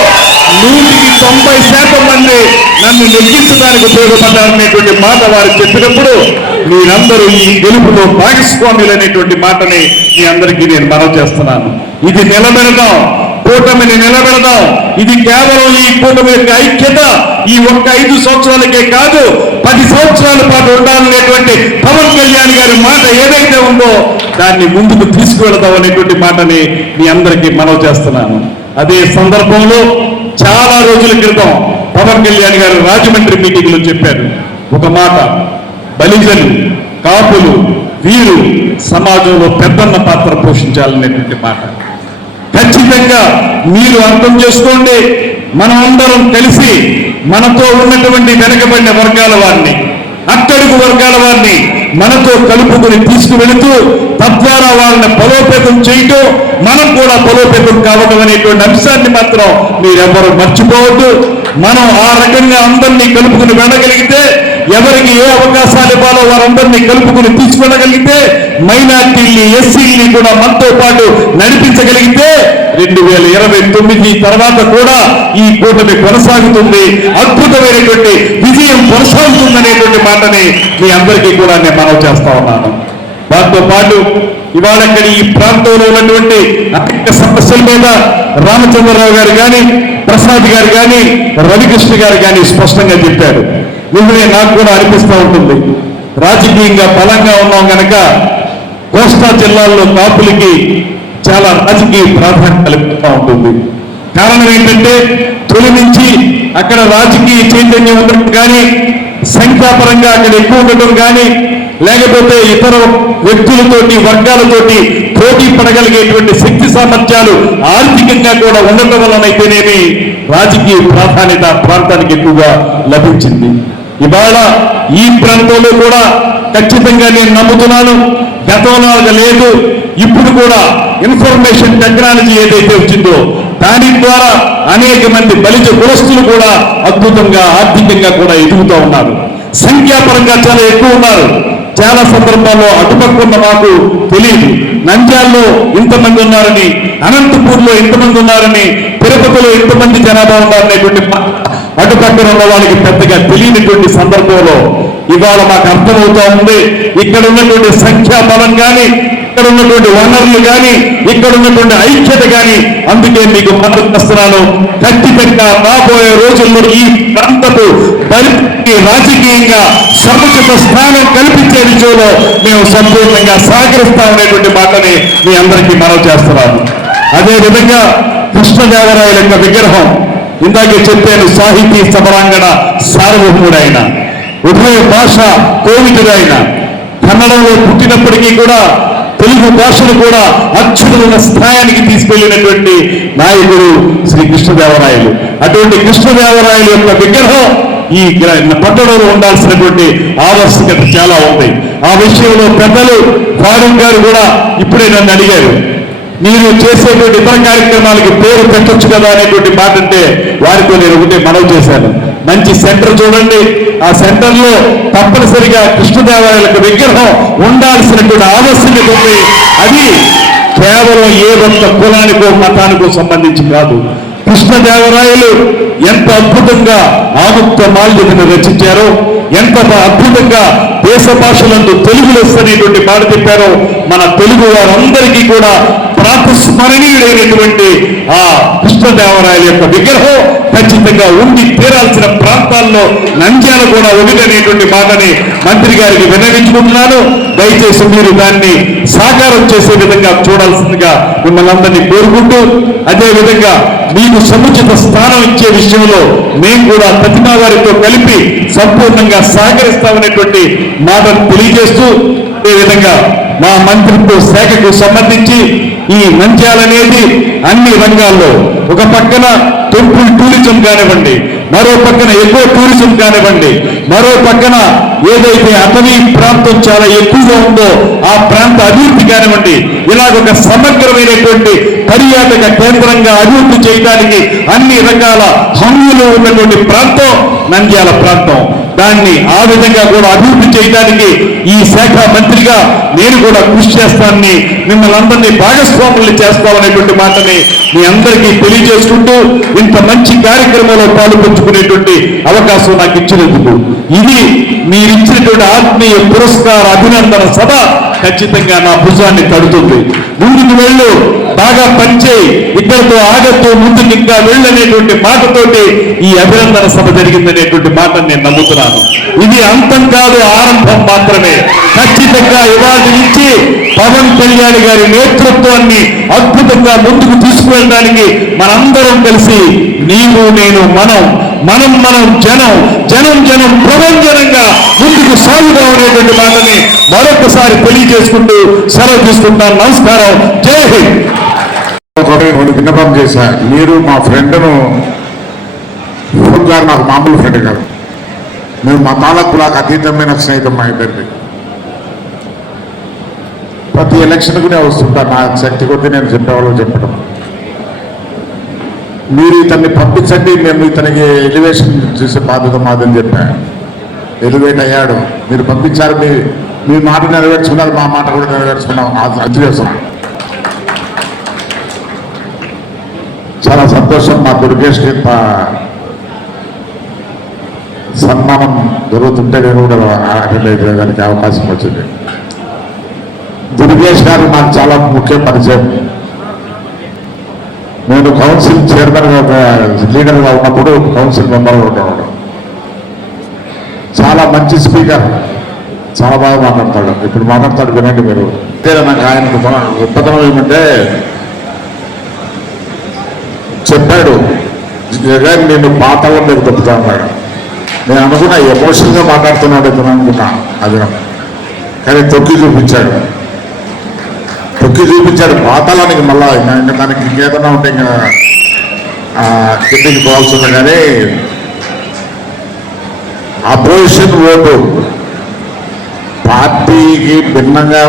190% మంది నన్ను నెగ్గించడానికి ఉపయోగపడ్డారనేటువంటి మాట వారు చెప్పినప్పుడు మీరందరూ ఈ గెలుపులో భాగస్వాములు అనేటువంటి మాటని మీ అందరికీ నేను మనవి చేస్తున్నాను. ఇది నిలబెడదాం, కూటమిని నిలబెడదాం. ఇది కేవలం ఈ కూటమి యొక్క ఐక్యత ఈ ఒక్క 5 సంవత్సరాలకే కాదు 10 సంవత్సరాల పాటు ఉండాలనేటువంటి పవన్ కళ్యాణ్ గారి మాట ఏదైతే ఉందో దాన్ని ముందుకు తీసుకువెళదాం అనేటువంటి మాటని మీ అందరికీ మనవి చేస్తున్నాను. అదే సందర్భంలో చాలా రోజుల క్రితం పవన్ కళ్యాణ్ గారు రాజమండ్రి మీటింగ్ లో చెప్పారు ఒక మాట, బలిజలు, కాపులు, వీరు సమాజంలో పెద్దన్న పాత్ర పోషించాలనేటువంటి మాట. ఖచ్చితంగా మీరు అర్థం చేసుకోండి, మనం అందరం కలిసి మనతో ఉన్నటువంటి వెనకబడిన వర్గాల వారిని, అట్టడుగు వర్గాల వారిని మనతో కలుపుకుని తీసుకువెళుతూ తద్వారా వాళ్ళని బలోపేతం చేయటం, మనం కూడా బలోపేతం కావడం అనేటువంటి అంశాన్ని మాత్రం మీరెవరూ మర్చిపోవద్దు. మనం ఆ రకంగా అందరినీ కలుపుకుని వెళ్ళగలిగితే, ఎవరికి ఏ అవకాశాలు ఇవ్వాలో వారందరినీ కలుపుకుని తీసుకెళ్ళగలిగితే, మైనార్టీల్ని ఎస్సీల్ని కూడా మనతో పాటు నడిపించగలిగితే 2029 తర్వాత కూడా ఈ కూటమి కొనసాగుతుంది, అద్భుతమైనటువంటి విజయం కొనసాగుతుందనేటువంటి మాటని మీ అందరికీ కూడా నేను మనవి చేస్తా ఉన్నాను. దాంతో పాటు ఇవాళ ఇక్కడ ఈ ప్రాంతంలో ఉన్నటువంటి అనేక సమస్యల మీద రామచంద్రరావు గారు కానీ, ప్రసాద్ గారు కానీ, రవికృష్ణ గారు కానీ స్పష్టంగా చెప్పారు. నిజమే, నాకు కూడా అనిపిస్తూ ఉంటుంది, రాజకీయంగా బలంగా ఉన్నాం కనుక కోస్తా జిల్లాల్లో కాపులకి చాలా రాజకీయ ప్రాధాన్యత కలుగుతూ ఉంటుంది. కారణం ఏంటంటే తొలి నుంచి అక్కడ రాజకీయ చైతన్యం ఉండడం కానీ, సంఖ్యాపరంగా అక్కడ ఎక్కువ ఉండటం కానీ లేకపోతే ఇతర వ్యక్తులతోటి వర్గాలతోటి పోటీ పడగలిగేటువంటి శక్తి సామర్థ్యాలు ఆర్థికంగా కూడా ఉండటం వలనైతేనేమి రాజకీయ ప్రాధాన్యత ప్రాంతానికి ఎక్కువగా లభించింది. ఇవాళ ఈ ప్రాంతంలో కూడా ఖచ్చితంగా నేను నమ్ముతున్నాను, గతంలో లేదు, ఇప్పుడు కూడా ఇన్ఫర్మేషన్ టెక్నాలజీ ఏదైతే వచ్చిందో దాని ద్వారా అనేక మంది బలిజ కులస్తులు కూడా అద్భుతంగా ఆర్థికంగా కూడా ఎదుగుతూ ఉన్నారు. సంఖ్యాపరంగా చాలా ఎక్కువ ఉన్నారు. చాలా సందర్భాల్లో అటుపక్కున్న మాకు తెలియదు, నంద్యాలలో ఇంతమంది ఉన్నారని, అనంతపూర్లో ఇంతమంది ఉన్నారని, తిరుపతిలో ఇంతమంది జనాభా ఉన్నారనేటువంటి అటుపక్కన ఉన్న వాళ్ళకి పెద్దగా తెలియనటువంటి సందర్భంలో ఇవాళ మాకు అర్థమవుతా ఉంది. ఇక్కడ ఉన్నటువంటి సంఖ్యాబలం కానీ, ఇక్కడ ఉన్నటువంటి వనరులు కానీ, ఇక్కడ ఉన్నటువంటి ఐక్యత కానీ, అందుకే మీకు మాట్లాడుతున్నాను. ఖచ్చితంగా రాబోయే రోజుల్లో ఈ ప్రాంతపు బలికి రాజకీయంగా సముచిత స్థానం కల్పించే విషయంలో మేము సంపూర్ణంగా సహకరిస్తామనేటువంటి మాటని మీ అందరికీ మనవి చేస్తున్నాను. అదేవిధంగా కృష్ణదేవరాయల యొక్క విగ్రహం ఇందాకే చెప్పాను, సాహితీ సమరాంగణ సార్వభౌముడైన, ఉభయ భాష కోవిదుడైన, కన్నడంలో పుట్టినప్పటికీ కూడా తెలుగు భాషను కూడా అత్యున్నత స్థాయానికి తీసుకెళ్లినటువంటి నాయకుడు శ్రీ కృష్ణదేవరాయలు. అటువంటి కృష్ణదేవరాయలు యొక్క విగ్రహం ఈ పట్టణంలో ఉండాల్సినటువంటి ఆవశ్యకత చాలా ఉంది. ఆ విషయంలో పెద్దలు ఫారూక్ గారు కూడా ఇప్పుడే నన్ను అడిగారు, మీరు చేసేటువంటి ఇతర కార్యక్రమాలకి పేరు పెట్టొచ్చు కదా అనేటువంటి మాట అంటే వారితో నేను ఒకటే మనవి చేశాను. మంచి సెంటర్ చూడండి, ఆ సెంటర్ లో తప్పనిసరిగా కృష్ణదేవరాయలకు విగ్రహం ఉండాల్సినటువంటి ఆవశ్యకత ఉంది. అది కేవలం ఏ ఒక్క కులానికో మతానికో సంబంధించి కాదు. కృష్ణదేవరాయలు ఎంత అద్భుతంగా ఆముక్త మాల్యతను రచించారో, ఎంత అద్భుతంగా దేశ భాషలందు తెలుగు లెస్సనేటువంటి మాట చెప్పారో, మన తెలుగు వారందరికీ కూడా ప్రాతస్మరణీయుడైనటువంటి ఆ కృష్ణదేవరాయల యొక్క విగ్రహం ఖచ్చితంగా ఉండి తీరాల్సిన ప్రాంతాల్లో నంద్యాల కూడా ఒకటనేటువంటి మాటని మంత్రి గారికి విన్నవించుకుంటున్నాను. దయచేసి మీరు దాన్ని సాకారం చేసే విధంగా చూడాల్సిందిగా మిమ్మల్ని అందరినీ కోరుకుంటూ, అదేవిధంగా మీకు సముచిత స్థానం ఇచ్చే విషయంలో మేము కూడా ప్రతిమా వారితో కలిపి సంపూర్ణంగా సహకరిస్తామనేటువంటి మాటను తెలియజేస్తూ, అదేవిధంగా మా మంత్రిత్వ శాఖకు సంబంధించి ఈ నంద్యాల అనేది అన్ని రంగాల్లో ఒక పక్కన టెంపుల్ టూరిజం కానివ్వండి, మరో పక్కన ఎక్కువ టూరిజం కానివ్వండి, మరో పక్కన ఏదైతే అటవీ ప్రాంతం చాలా ఎక్కువగా ఉందో ఆ ప్రాంత అభివృద్ధి కానివ్వండి, ఇలాగొక సమగ్రమైనటువంటి పర్యాటక కేంద్రంగా అభివృద్ధి చేయడానికి అన్ని రకాల హంగులు ఉన్నటువంటి ప్రాంతం నంద్యాల ప్రాంతం. దాన్ని ఆ విధంగా కూడా అభివృద్ధి చేయడానికి ఈ శాఖ మంత్రిగా నేను కూడా కృషి చేస్తానని, మిమ్మల్ని అందరినీ భాగస్వాముల్ని చేస్తామనేటువంటి మాటని మీ అందరికీ తెలియజేసుకుంటూ, ఇంత మంచి కార్యక్రమంలో పాల్పంచుకునేటువంటి అవకాశం నాకు ఇచ్చినందుకు, ఇది మీరిచ్చినటువంటి ఆత్మీయ పురస్కార అభినందన సభ ఖచ్చితంగా నా భుజాన్ని తడుతుంది. ముందుకు వెళ్ళు, బాగా పనిచేయి, ఇక్కడితో ఆగతో ముందుకు ఇంకా వెళ్ళనేటువంటి మాటతోటి ఈ అభినందన సభ జరిగిందనేటువంటి మాటను నేను నమ్ముతున్నాను. ఇది అంతం కాదు, ఆరంభం మాత్రమే. ఖచ్చితంగా ఇవాళ నుంచి పవన్ కళ్యాణ్ గారి నేతృత్వాన్ని అద్భుతంగా ముందుకు తీసుకువెళ్ళడానికి మనందరం కలిసి, నీవు నేను మనం జనం ప్రభంజనంగా ముందుకు సాగుదాం అనేటువంటి మాటని మరొకసారి తెలియజేసుకుంటూ సెలవు తీసుకుంటాను. నమస్కారం, జై హింద్. విన్నపం చేశా, మీరు మా ఫ్రెండ్ను గారు నాకు మామూలు ఫ్రెండ్ గారు, మేము మతాల కులాకు అతీతమైన స్నేహితం మా ఇద్దరిది. ప్రతి ఎలక్షన్కు నేను వస్తుంటాను, నా శక్తి కొద్దీ నేను చెప్పేవాళ్ళు చెప్పడం. మీరు ఇతన్ని పంపించండి, మేము ఇతనికి ఎలివేషన్ చేసే బాధ్యత మాదని చెప్పాను. ఎలివేట్ అయ్యాడు, మీరు పంపించారు, మీ మాట నెరవేర్చుకున్నారు, మా మాట కూడా నెరవేర్చుకున్నాం. అది చేస్తాం. చాలా సంతోషం. మా దుర్గేష్కి ఇంత సన్మానం జరుగుతుంటే నేను కూడా అటెండ్ అయ్యేదానికి అవకాశం వచ్చింది. దుర్గేష్ గారు నాకు చాలా ముఖ్య పరిచయం. నేను కౌన్సిల్ చైర్మన్గా లీడర్గా ఉన్నప్పుడు కౌన్సిల్ మెంబర్గా ఉండేవాడు. చాలా మంచి స్పీకర్, చాలా బాగా మాట్లాడతాడు. ఇప్పుడు మాట్లాడతాడు, వినండి మీరు. నాకు ఆయన గొప్పతనం ఏమంటే, చెప్పాడు జగన్ నేను పాతాళం మీద దొక్కుతా అన్నాడు. నేను అనుకున్నా ఎమోషన్గా మాట్లాడుతున్నాడు ఇతను అనుకున్నా అభినం, కానీ తొక్కి చూపించాడు పాతాళానికి. మళ్ళా ఇంకా దానికి ఇంకేదన్నా ఉంటే ఇంకా కిందికి పోవాల్సింది. కానీ అపోజిషన్ ఓటు పార్టీకి భిన్నంగా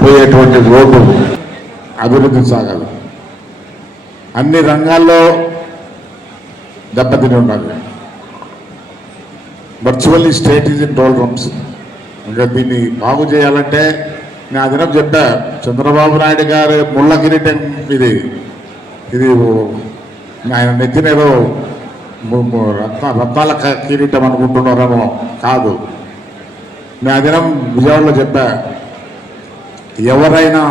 పోయేటువంటి ఓటు అభివృద్ధి సాగాలి. అన్ని రంగాల్లో దెబ్బతిని ఉండాలి. Virtually state is in doldrums. ఇంకా దీన్ని బాగు చేయాలంటే నేను అదినం చెప్పా, చంద్రబాబు నాయుడు గారి ముళ్ళ కిరీటం ఇది ఆయన నెత్తినేదో రత్నాల కిరీటం అనుకుంటున్నారేమో, కాదు. నేను అదినం విజయవాడలో చెప్పా, ఎవరైనా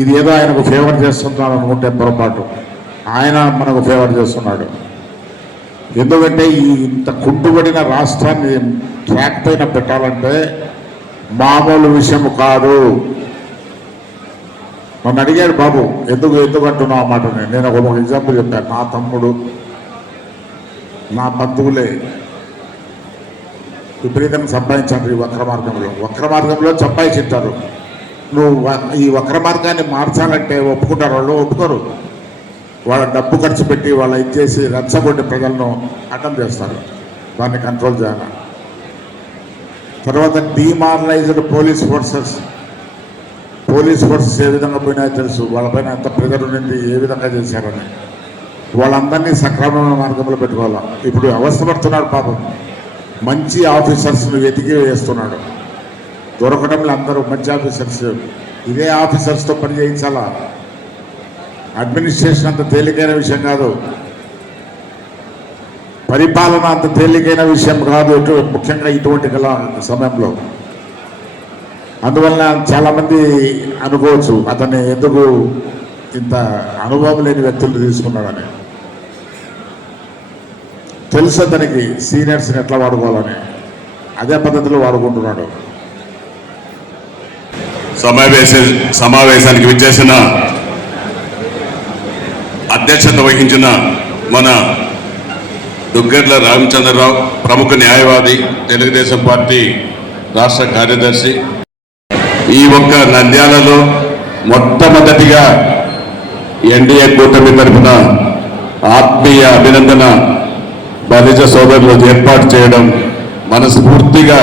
ఇది ఏదో ఆయనకు ఫేవర్ చేస్తున్నాడు అనుకుంటే పొరపాటు. ఆయన మనకు ఫేవర్ చేస్తున్నాడు. ఎందుకంటే ఈ ఇంత కుంటుబడిన రాష్ట్రాన్ని ట్రాక్ పైన పెట్టాలంటే మామూలు విషయం కాదు. నన్ను అడిగాడు బాబు ఎందుకు అంటున్నావు ఆ మాటని. నేను ఒక ఎగ్జాంపుల్ చెప్పాను. నా తమ్ముడు, నా బంధువులే విపరీతంగా సంపాదించారు ఈ వక్ర మార్గంలో సంపాదించారు. నువ్వు ఈ వక్ర మార్గాన్ని మార్చాలంటే ఒప్పుకుంటారు వాళ్ళు? ఒప్పుకోరు. వాళ్ళ డబ్బు ఖర్చు పెట్టి వాళ్ళు ఇచ్చేసి రెచ్చగొట్టి ప్రజలను అటెం చేస్తారు. దాన్ని కంట్రోల్ చేయాలి. తర్వాత డిమారలైజ్డ్ పోలీస్ ఫోర్సెస్ ఏ విధంగా పోయినాయో తెలుసు. వాళ్ళపైన ఎంత ప్రెజర్ ఉండింది, ఏ విధంగా చేశారని. వాళ్ళందరినీ సక్రమమైన మార్గంలో పెట్టుకోవాలి. ఇప్పుడు అవస్థపడుతున్నాడు పాపం. మంచి ఆఫీసర్స్ని వెతికి వేస్తున్నాడు. దొరకడంలో అందరూ మంచి ఆఫీసర్స్. ఇదే ఆఫీసర్స్తో పని చేయించాలా. అడ్మినిస్ట్రేషన్ అంత తేలికైన విషయం కాదు. పరిపాలన అంత తేలికైన విషయం కాదు, ముఖ్యంగా ఇటువంటి సమయంలో. అందువల్ల చాలామంది అనుకోవచ్చు అతన్ని ఎందుకు ఇంత అనుభవం లేని వ్యక్తులు తీసుకున్నాడని. తెలుసు అతనికి సీనియర్స్ని ఎట్లా వాడుకోవాలని. అదే పద్ధతిలో వాడుకుంటున్నాడు. సమావేశానికి విచ్చేసిన అధ్యక్షత వహించిన మన దుగ్గర్ల రామచంద్రరావు, ప్రముఖ న్యాయవాది, తెలుగుదేశం పార్టీ రాష్ట్ర కార్యదర్శి, ఈ ఒక్క నంద్యాలలో మొట్టమొదటిగా ఎన్డీఏ కూటమి తరఫున ఆత్మీయ అభినందన బలిజ సోదరులు ఏర్పాటు చేయడం, మనస్ఫూర్తిగా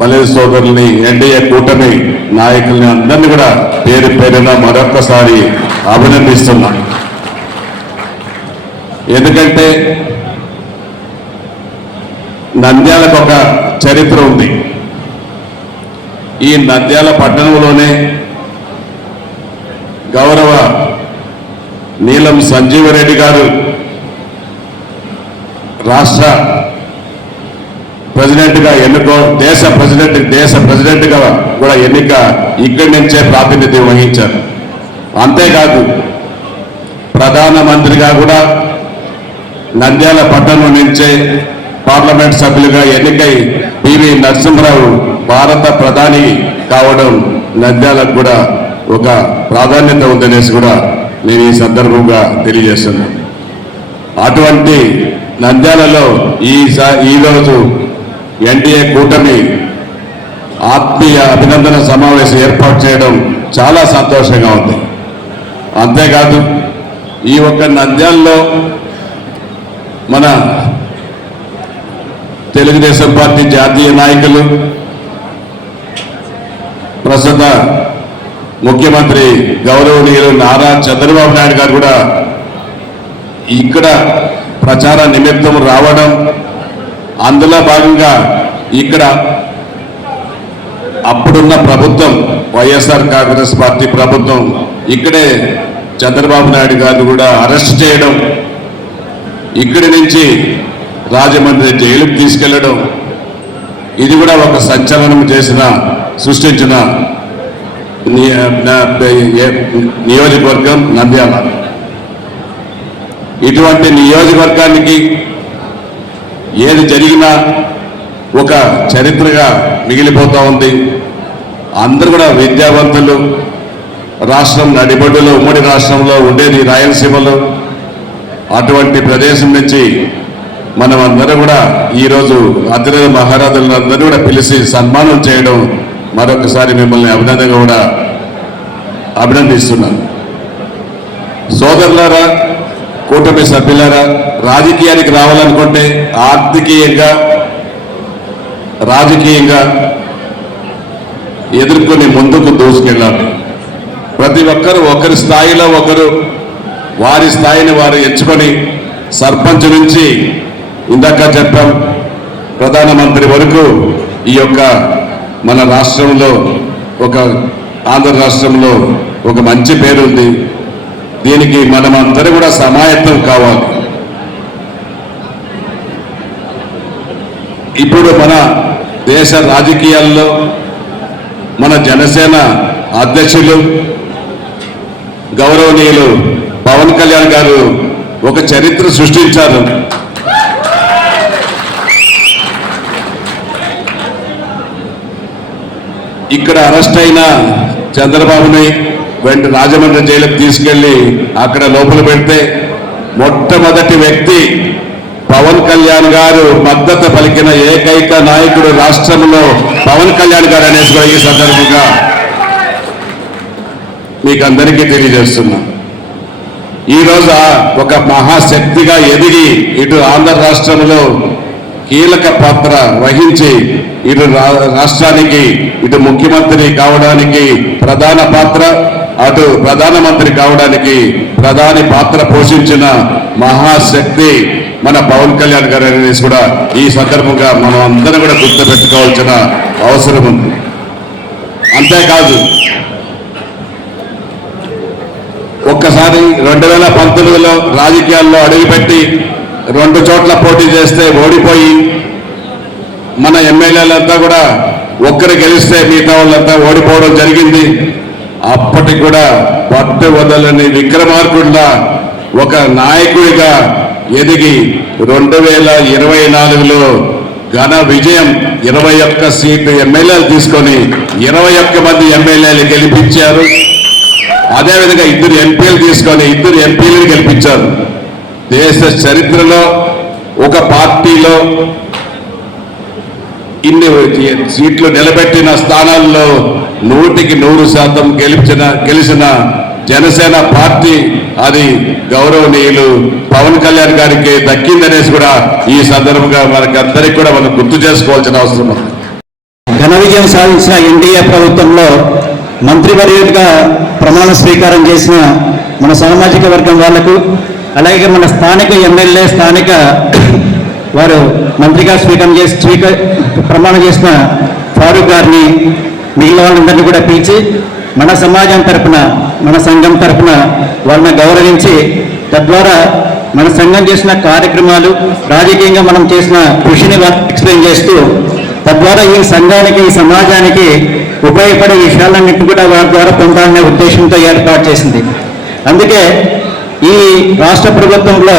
బలిజ సోదరుల్ని, ఎన్డీఏ కూటమి నాయకుల్ని అందరినీ కూడా పేరు పేరున మరొక్కసారి అభినందిస్తున్నాను. ఎందుకంటే నంద్యాలకు ఒక చరిత్ర ఉంది. ఈ నంద్యాల పట్టణంలోనే గౌరవ నీలం సంజీవరెడ్డి గారు రాష్ట్ర ప్రెసిడెంట్గా దేశ ప్రెసిడెంట్గా కూడా ఎన్నిక ఇక్కడి నుంచే ప్రాతినిధ్యం వహించారు. అంతేకాదు ప్రధానమంత్రిగా కూడా నంద్యాల పట్టణం నుంచే పార్లమెంట్ సభ్యులుగా ఎన్నికై పివి నరసింహరావు భారత ప్రధాని కావడం నంద్యాలకు కూడా ఒక ప్రాధాన్యత ఉందనేసి కూడా నేను ఈ సందర్భంగా తెలియజేస్తున్నాను. అటువంటి నంద్యాలలో ఈరోజు ఎన్డీఏ కూటమి ఆత్మీయ అభినందన సమావేశం ఏర్పాటు చేయడం చాలా సంతోషంగా ఉంది. అంతేకాదు ఈ ఒక్క నంద్యాలలో మన తెలుగుదేశం పార్టీ జాతీయ నాయకులు, ప్రస్తుత ముఖ్యమంత్రి గౌరవనీయులు నారా చంద్రబాబు నాయుడు గారు కూడా ఇక్కడ ప్రచార నిమిత్తం రావడం, అందులో భాగంగా ఇక్కడ అప్పుడున్న ప్రభుత్వం వైఎస్ఆర్ కాంగ్రెస్ పార్టీ ప్రభుత్వం ఇక్కడే చంద్రబాబు నాయుడు గారిని కూడా అరెస్ట్ చేయడం, ఇక్కడి నుంచి రాజమండ్రి జైలుకు తీసుకెళ్లడం, ఇది కూడా ఒక సంచలనం సృష్టించిన నియోజకవర్గం నంద్యాల. ఇటువంటి నియోజకవర్గానికి ఏది జరిగినా ఒక చరిత్రగా మిగిలిపోతూ ఉంది. అందరూ కూడా విద్యావంతులు, రాష్ట్రం నడిబొడ్డులో, ఉమ్మడి రాష్ట్రంలో ఉండేది రాయలసీమలో. అటువంటి ప్రదేశం నుంచి మనం అందరూ కూడా ఈరోజు అతిరథ మహారాజులందరూ కూడా పిలిచి సన్మానం చేయడం మరొకసారి మిమ్మల్ని అభినందనగా కూడా అభినందిస్తున్నాను. సోదరులారా, కూటమి సభ్యులారా, రాజకీయానికి రావాలనుకుంటే ఆర్థికీయంగా రాజకీయంగా ఎదుర్కొని ముందుకు దూసుకెళ్ళాలి. ప్రతి ఒక్కరు ఒకరి స్థాయిలో ఒకరు వారి స్థాయిని వారు ఎంచుకొని సర్పంచ్ నుంచి ఇందాక చెప్పాం ప్రధానమంత్రి వరకు ఈ యొక్క మన రాష్ట్రంలో ఆంధ్ర రాష్ట్రంలో ఒక మంచి పేరు ఉంది. దీనికి మనమందరూ కూడా సమాయత్తం కావాలి. ఇప్పుడు మన దేశ రాజకీయాల్లో మన జనసేన అధ్యక్షులు గౌరవనీయులు పవన్ కళ్యాణ్ గారు ఒక చరిత్ర సృష్టించారు. ఇక్కడ అరెస్ట్ అయిన చంద్రబాబుని వెంట రాజమండ్రి జైలుకు తీసుకెళ్లి అక్కడ లోపల పెడితే మొట్టమొదటి వ్యక్తి పవన్ కళ్యాణ్ గారు మద్దతు పలికిన ఏకైక నాయకుడు రాష్ట్రంలో పవన్ కళ్యాణ్ గారు అనేసి కూడా ఈ సందర్భంగా మీకు అందరికీ తెలియజేస్తున్నా. ఈరోజు ఒక మహాశక్తిగా ఎదిగి ఇటు ఆంధ్ర రాష్ట్రంలో కీలక పాత్ర వహించి ఇటు రాష్ట్రానికి ఇటు ముఖ్యమంత్రి కావడానికి ప్రధాన పాత్ర, అటు ప్రధానమంత్రి కావడానికి ప్రధాని పాత్ర పోషించిన మహాశక్తి మన పవన్ కళ్యాణ్ గారు అనేసి కూడా ఈ సందర్భంగా మనం అందరం కూడా గుర్తుపెట్టుకోవాల్సిన అవసరం ఉంది. అంతేకాదు, ఒక్కసారి 2019లో రాజకీయాల్లో అడుగుపెట్టి 2 చోట్ల పోటీ చేస్తే ఓడిపోయి మన ఎమ్మెల్యేలంతా కూడా ఒక్కరు గెలిస్తే మిగతా వాళ్ళంతా ఓడిపోవడం జరిగింది. అప్పటికి కూడా పట్టు వదలని విక్రమార్కుడిగా ఒక నాయకుడిగా ఎదిగి 2024లో ఘన విజయం 21 సీట్లు ఎమ్మెల్యేలు తీసుకొని 21 మంది ఎమ్మెల్యేలు గెలిపించారు. అదేవిధంగా 2 ఎంపీలు తీసుకొని 2 ఎంపీలను గెలిపించారు. దేశ చరిత్రలో ఒక పార్టీలో ఇన్ని సీట్లు నిలబెట్టిన స్థానాల్లో 100% గెలిచిన జనసేన పార్టీ అది గౌరవనీయులు పవన్ కళ్యాణ్ గారికి దక్కిందనేసి కూడా ఈ సందర్భంగా మనకందరికీ కూడా మనం గుర్తు చేసుకోవాల్సిన అవసరం ఉంది. ఘన విజయం సాధించిన ఎన్డీఏ ప్రభుత్వంలో మంత్రివర్యులుగా ప్రమాణ స్వీకారం చేసిన మన సామాజిక వర్గం వాళ్లకు, అలాగే మన స్థానిక ఎమ్మెల్యే స్థానిక వారు మంత్రిగా ప్రమాణం చేసిన ఫారూక్ గారిని, మిగిలిన వాళ్ళందరినీ కూడా పిలిచి మన సమాజం తరపున, మన సంఘం తరపున వాళ్ళని గౌరవించి, తద్వారా మన సంఘం చేసిన కార్యక్రమాలు, రాజకీయంగా మనం చేసిన కృషిని ఎక్స్ప్లెయిన్ చేస్తూ, తద్వారా ఈ సంఘానికి, ఈ సమాజానికి ఉపయోగపడే విషయాలన్నింటినీ కూడా వారి ద్వారా పొందాలనే ఉద్దేశంతో ఏర్పాటు చేసింది. అందుకే ఈ రాష్ట్ర ప్రభుత్వంలో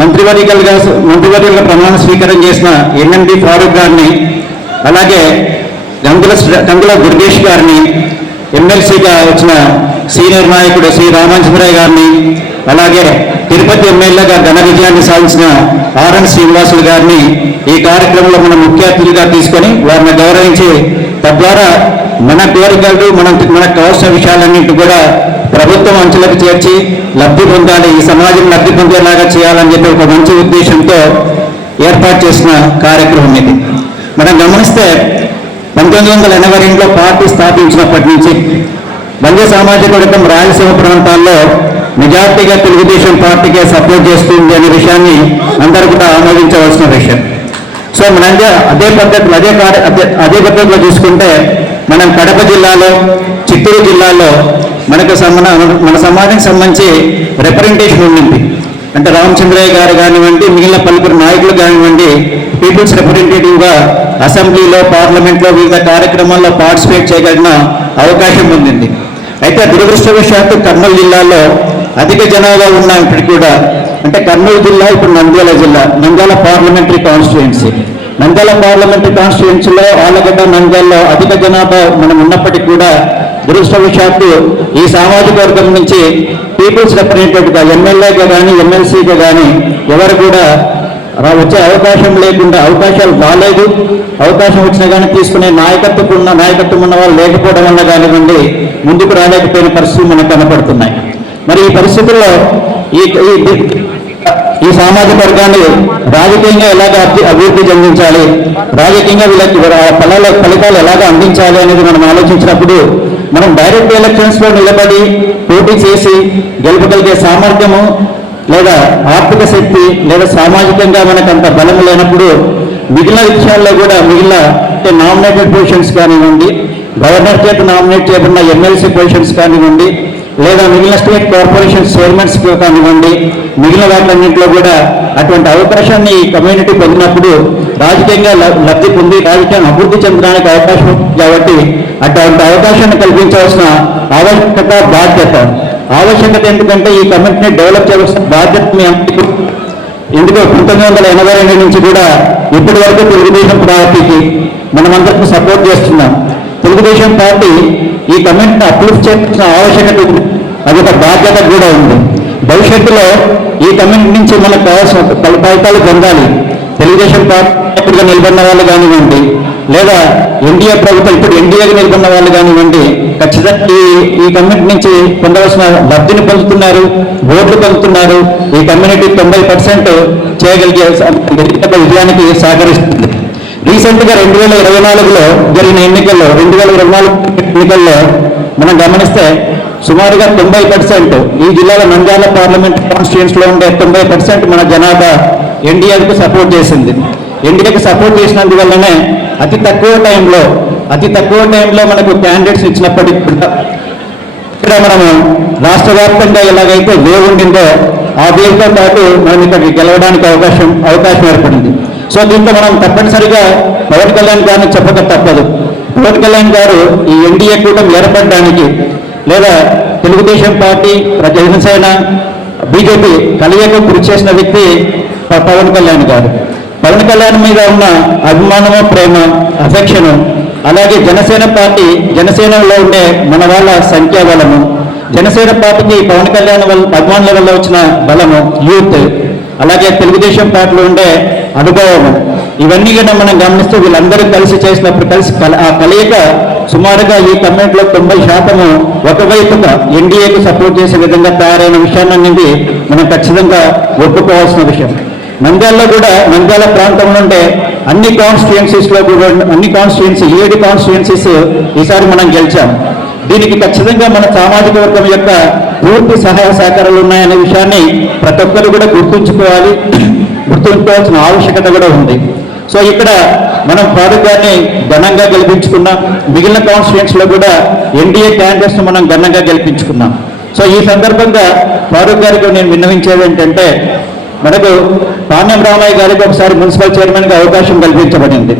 మంత్రివర్యులుగా ప్రమాణ స్వీకారం చేసిన ఎన్ఎండి ఫారూక్ గారిని, అలాగే గంగుల దుర్గేష్ గారిని, ఎమ్మెల్సీగా వచ్చిన సీనియర్ నాయకుడు శ్రీ రామాంజనేయ గారిని, అలాగే తిరుపతి ఎమ్మెల్యేగా ఘన విజయాన్ని సాధించిన ఆర్ఎన్ శ్రీనివాసులు గారిని ఈ కార్యక్రమంలో మనం ముఖ్య అతిథిగా తీసుకొని వారిని గౌరవించి, తద్వారా మన కోరికలు, మనకు కావాల్సిన విషయాలన్నింటి కూడా ప్రభుత్వం అంచులకు చేర్చి లబ్ధి పొందాలి, ఈ సమాజం లబ్ధి పొందేలాగా చేయాలని చెప్పి ఒక మంచి ఉద్దేశంతో ఏర్పాటు చేసిన కార్యక్రమం ఇది. మనం గమనిస్తే 1982లో పార్టీ స్థాపించినప్పటి నుంచి బంజ సామాజిక వర్గం రాయలసీమ ప్రాంతాల్లో మెజార్టీగా తెలుగుదేశం పార్టీకే సపోర్ట్ చేస్తుంది అనే విషయాన్ని అందరూ కూడా ఆమోదించవలసిన విషయం. సో మన అదే పద్ధతిలో చూసుకుంటే మనం కడప జిల్లాలో, చిత్తూరు జిల్లాలో మన సమాజానికి సంబంధించి రిప్రజెంటేషన్ ఉండింది. అంటే రామచంద్రయ్య గారు కానివ్వండి, మిగిలిన పలువురు నాయకులు కానివ్వండి, పీపుల్స్ రిప్రజెంటేటివ్గా అసెంబ్లీలో, పార్లమెంట్లో వివిధ కార్యక్రమాల్లో పార్టిసిపేట్ చేయగలిగిన అవకాశం ఉండింది. అయితే దురదృష్టవశాత్తు కర్నూలు జిల్లాలో అధిక జనాభా ఉన్నప్పటికీ కూడా, అంటే కర్నూలు జిల్లా ఇప్పుడు Nandyal parliamentary constituency, Nandyal parliamentary కాన్స్టిట్యుయెన్సీలో ఆలగడ్డ, నంద్యాలలో అధిక జనాభా మనం ఉన్నప్పటికీ కూడా దురదృష్టవశాత్తు ఈ సామాజిక వర్గం నుంచి పీపుల్స్ రిప్రజెంటేటివ్గా, ఎమ్మెల్యేగా కానీ, ఎమ్మెల్సీగా కానీ ఎవరు కూడా వచ్చే అవకాశం లేకుండా, అవకాశాలు బాగాలేదు, అవకాశం వచ్చినా కానీ తీసుకునే నాయకత్వం ఉన్న వాళ్ళు లేకపోవడం వల్ల కానివ్వండి ముందుకు రాలేకపోయిన పరిస్థితులు మనకు కనపడుతున్నాయి. మరి ఈ పరిస్థితుల్లో ఈ సామాజిక వర్గాన్ని రాజకీయంగా ఎలాగ అభివృద్ధి చెందించాలి, రాజకీయంగా వీళ్ళకి ఫలితాలు ఎలాగ అందించాలి అనేది మనం ఆలోచించినప్పుడు మనం డైరెక్ట్ ఎలక్షన్స్ లో నిలబడి పోటీ చేసి గెలుపగలిగే సామర్థ్యము లేదా ఆర్థిక శక్తి లేదా సామాజికంగా మనకు అంత బలం లేనప్పుడు మిగిలిన విషయాల్లో కూడా అంటే నామినేటెడ్ పొజిషన్స్ కానివ్వండి, గవర్నర్ చేత నామినేట్ చేయబడిన ఎమ్మెల్సీ పొజిషన్స్ కానివ్వండి, లేదా మిగిలిన స్టేట్ కార్పొరేషన్ చైర్మన్స్ కానివ్వండి, మిగిలిన వాటన్నింటిలో కూడా అటువంటి అవకాశాన్ని ఈ కమ్యూనిటీ పొందినప్పుడు రాజకీయంగా లబ్ధి పొంది రాజకీయం అభివృద్ధి చెందడానికి అవకాశం ఉంది. కాబట్టి అటువంటి అవకాశాన్ని కల్పించవలసిన ఆవశ్యకత ఎందుకంటే ఈ కమ్యూనిటీని డెవలప్ చేయాల్సిన బాధ్యత మీ అందరికీ. ఎందుకో 1982 నుంచి కూడా ఇప్పటి వరకు తెలుగుదేశం పార్టీకి మనమందరికీ సపోర్ట్ చేస్తున్నాం. తెలుగుదేశం పార్టీ ఈ కమ్యూనిటీని అప్లిఫ్ట్ చేయాల్సిన ఆవశ్యకత ఉంది, అది ఒక బాధ్యత కూడా ఉంది. భవిష్యత్తులో ఈ కమ్యూనిటీ నుంచి మనకు కావాల్సిన ఫలితాలు పొందాలి. తెలుగుదేశం పార్టీగా నిలబడిన వాళ్ళు కానివ్వండి, లేదా ఎన్డీఏ ప్రభుత్వం ఇప్పుడు ఎన్డీఏకి నిలబడిన వాళ్ళు కానివ్వండి, ఖచ్చితంగా ఈ కమ్యూనిటీ నుంచి పొందవలసిన లబ్ధిని పొందుతున్నారు, ఓట్లు పొందుతున్నారు. ఈ కమ్యూనిటీ 90% చేయగలిగే విజయానికి సహకరిస్తుంది. రీసెంట్ గా 2024లో జరిగిన ఎన్నికల్లో 2024 ఎన్నికల్లో మనం గమనిస్తే సుమారుగా 90% ఈ జిల్లాల నంద్యాల పార్లమెంట్ కాన్స్టిట్యూన్స్ లో ఉండే 90% మన జనాభా ఎన్డీఏకు సపోర్ట్ చేసింది. ఎన్డీఏకి సపోర్ట్ చేసినందువల్లనే అతి తక్కువ టైంలో మనకు క్యాండిడేట్స్ ఇచ్చినప్పటికీ కూడా ఇక్కడ మనము రాష్ట్ర వ్యాప్తంగా ఎలాగైతే వేవ్ ఉండిందో ఆ వేవ్తో పాటు మనం ఇక్కడికి గెలవడానికి అవకాశం ఏర్పడింది. సో దీంతో మనం తప్పనిసరిగా పవన్ కళ్యాణ్ గారిని చెప్పక తప్పదు. పవన్ కళ్యాణ్ గారు ఈ ఎన్డీఏ కూటమి ఏర్పడడానికి లేదా తెలుగుదేశం పార్టీ, జనసేన, బీజేపీ కలయికకు కృషి చేసిన వ్యక్తి పవన్ కళ్యాణ్ గారు. పవన్ కళ్యాణ్ మీద ఉన్న అభిమానము, ప్రేమ, అఫెక్షను, అలాగే జనసేనలో ఉండే మన వాళ్ళ సంఖ్యాబలము, జనసేన పార్టీకి పవన్ కళ్యాణ్ అభిమానుల వల్ల వచ్చిన బలము, యూత్, అలాగే తెలుగుదేశం పార్టీలో ఉండే అనుభవము, ఇవన్నీ కూడా మనం గమనిస్తూ వీళ్ళందరూ కలిసి ఆ కలయిక సుమారుగా ఈ కమ్యూనిటీలో 90% ఒకవైపుగా ఎన్డీఏకు సపోర్ట్ చేసే విధంగా తయారైన విషయాన్ని మనం ఖచ్చితంగా ఒప్పుకోవాల్సిన విషయం. నంద్యాల ప్రాంతంలో ఉండే అన్ని కాన్స్టిట్యుయెన్సీస్ 7 కాన్స్టిట్యుయెన్సీస్ ఈసారి మనం గెలిచాం. దీనికి ఖచ్చితంగా మన సామాజిక వర్గం యొక్క పూర్తి సహాయ సహకారాలు ఉన్నాయనే విషయాన్ని ప్రతి ఒక్కరు కూడా గుర్తుంచుకోవాల్సిన ఆవశ్యకత కూడా ఉంది. సో ఇక్కడ మనం ఫారూక్ గారిని ఘనంగా గెలిపించుకున్నాం. మిగిలిన కాన్స్టిట్యుయెన్సీలో కూడా ఎన్డీఏ క్యాండిడేట్స్ మనం ఘనంగా గెలిపించుకున్నాం. సో ఈ సందర్భంగా ఫారూక్ గారికి నేను విన్నవించేది ఏంటంటే, మనకు పాణ్యం రామయ్య గారికి ఒకసారి మున్సిపల్ చైర్మన్గా అవకాశం కల్పించబడింది.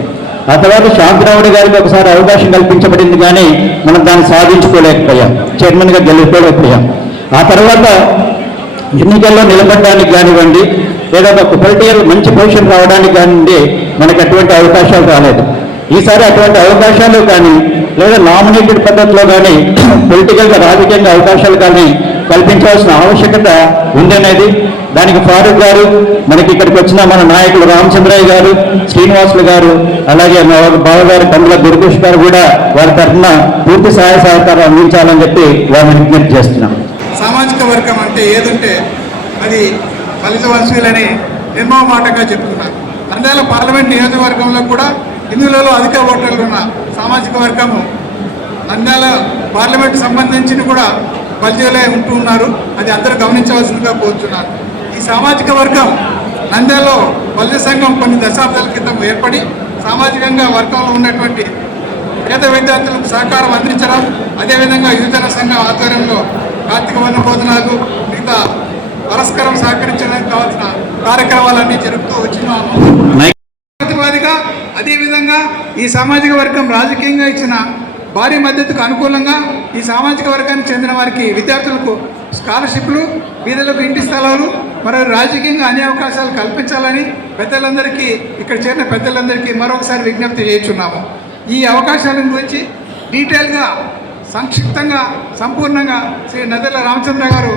ఆ తర్వాత శాంతిరావుడి గారికి ఒకసారి అవకాశం కల్పించబడింది, కానీ మనం దాన్ని సాధించుకోలేకపోయాం, చైర్మన్గా గెలుచుకోలేకపోయాం. ఆ తర్వాత ఎన్నికల్లో నిలబడడానికి కానివ్వండి, లేదా ఒక పొలిటికల్ మంచి పొజిషన్ రావడానికి కానివ్వండి, మనకు అటువంటి అవకాశాలు రాలేదు. ఈసారి అటువంటి అవకాశాలు కానీ లేదా నామినేటెడ్ పద్ధతిలో కానీ పొలిటికల్గా రాజకీయంగా అవకాశాలు కానీ కల్పించాల్సిన ఆవశ్యకత ఉందనేది, దానికి ఫారూక్ గారు, మనకి ఇక్కడికి వచ్చిన మన నాయకులు రామచంద్రయ్య గారు, శ్రీనివాసులు గారు, అలాగే మా బావగారు కందుల దుర్గేష్ గారు కూడా వారి తరఫున పూర్తి సహాయ సహకారం అందించాలని చెప్పి వారిని విజ్ఞప్తి చేస్తున్నాం. సామాజిక వర్గం అంటే ఏదంటే అది ఫలిత వంశీయులని నిర్మమాటంగా చెప్తున్నారు. నంద్యాల పార్లమెంట్ నియోజకవర్గంలో కూడా హిందువులలో అధిక ఓటర్లు ఉన్న సామాజిక వర్గము నంద్యాల పార్లమెంట్ సంబంధించి కూడా బల్జీలే ఉంటూ ఉన్నారు. అది అందరూ గమనించవలసిందిగా కోరుతున్నారు. ఈ సామాజిక వర్గం నంద్యాలలో బల్జీ సంఘం కొన్ని దశాబ్దాల క్రితం ఏర్పడి సామాజికంగా వర్గంలో ఉన్నటువంటి పేద విద్యార్థులకు సహకారం అందించడం, అదేవిధంగా యువజన సంఘం ఆధ్వర్యంలో కార్తీక వన భోజనాలు, మిగతా పరస్పరం సహకరించడానికి కావాల్సిన కార్యక్రమాలన్నీ జరుపుతూ వచ్చినాము. ప్రతివాదిగా అదేవిధంగా ఈ సామాజిక వర్గం రాజకీయంగా ఇచ్చిన భారీ మద్దతుకు అనుకూలంగా ఈ సామాజిక వర్గానికి చెందిన వారికి విద్యార్థులకు స్కాలర్షిప్లు, వీధులకు ఇంటి స్థలాలు, మరియు రాజకీయంగా అన్ని అవకాశాలు కల్పించాలని పెద్దలందరికీ, ఇక్కడ చేరిన పెద్దలందరికీ మరొకసారి విజ్ఞప్తి చేస్తున్నాము. ఈ అవకాశాల గురించి డీటెయిల్గా, సంక్షిప్తంగా, సంపూర్ణంగా శ్రీ నద్దెల రామచంద్ర గారు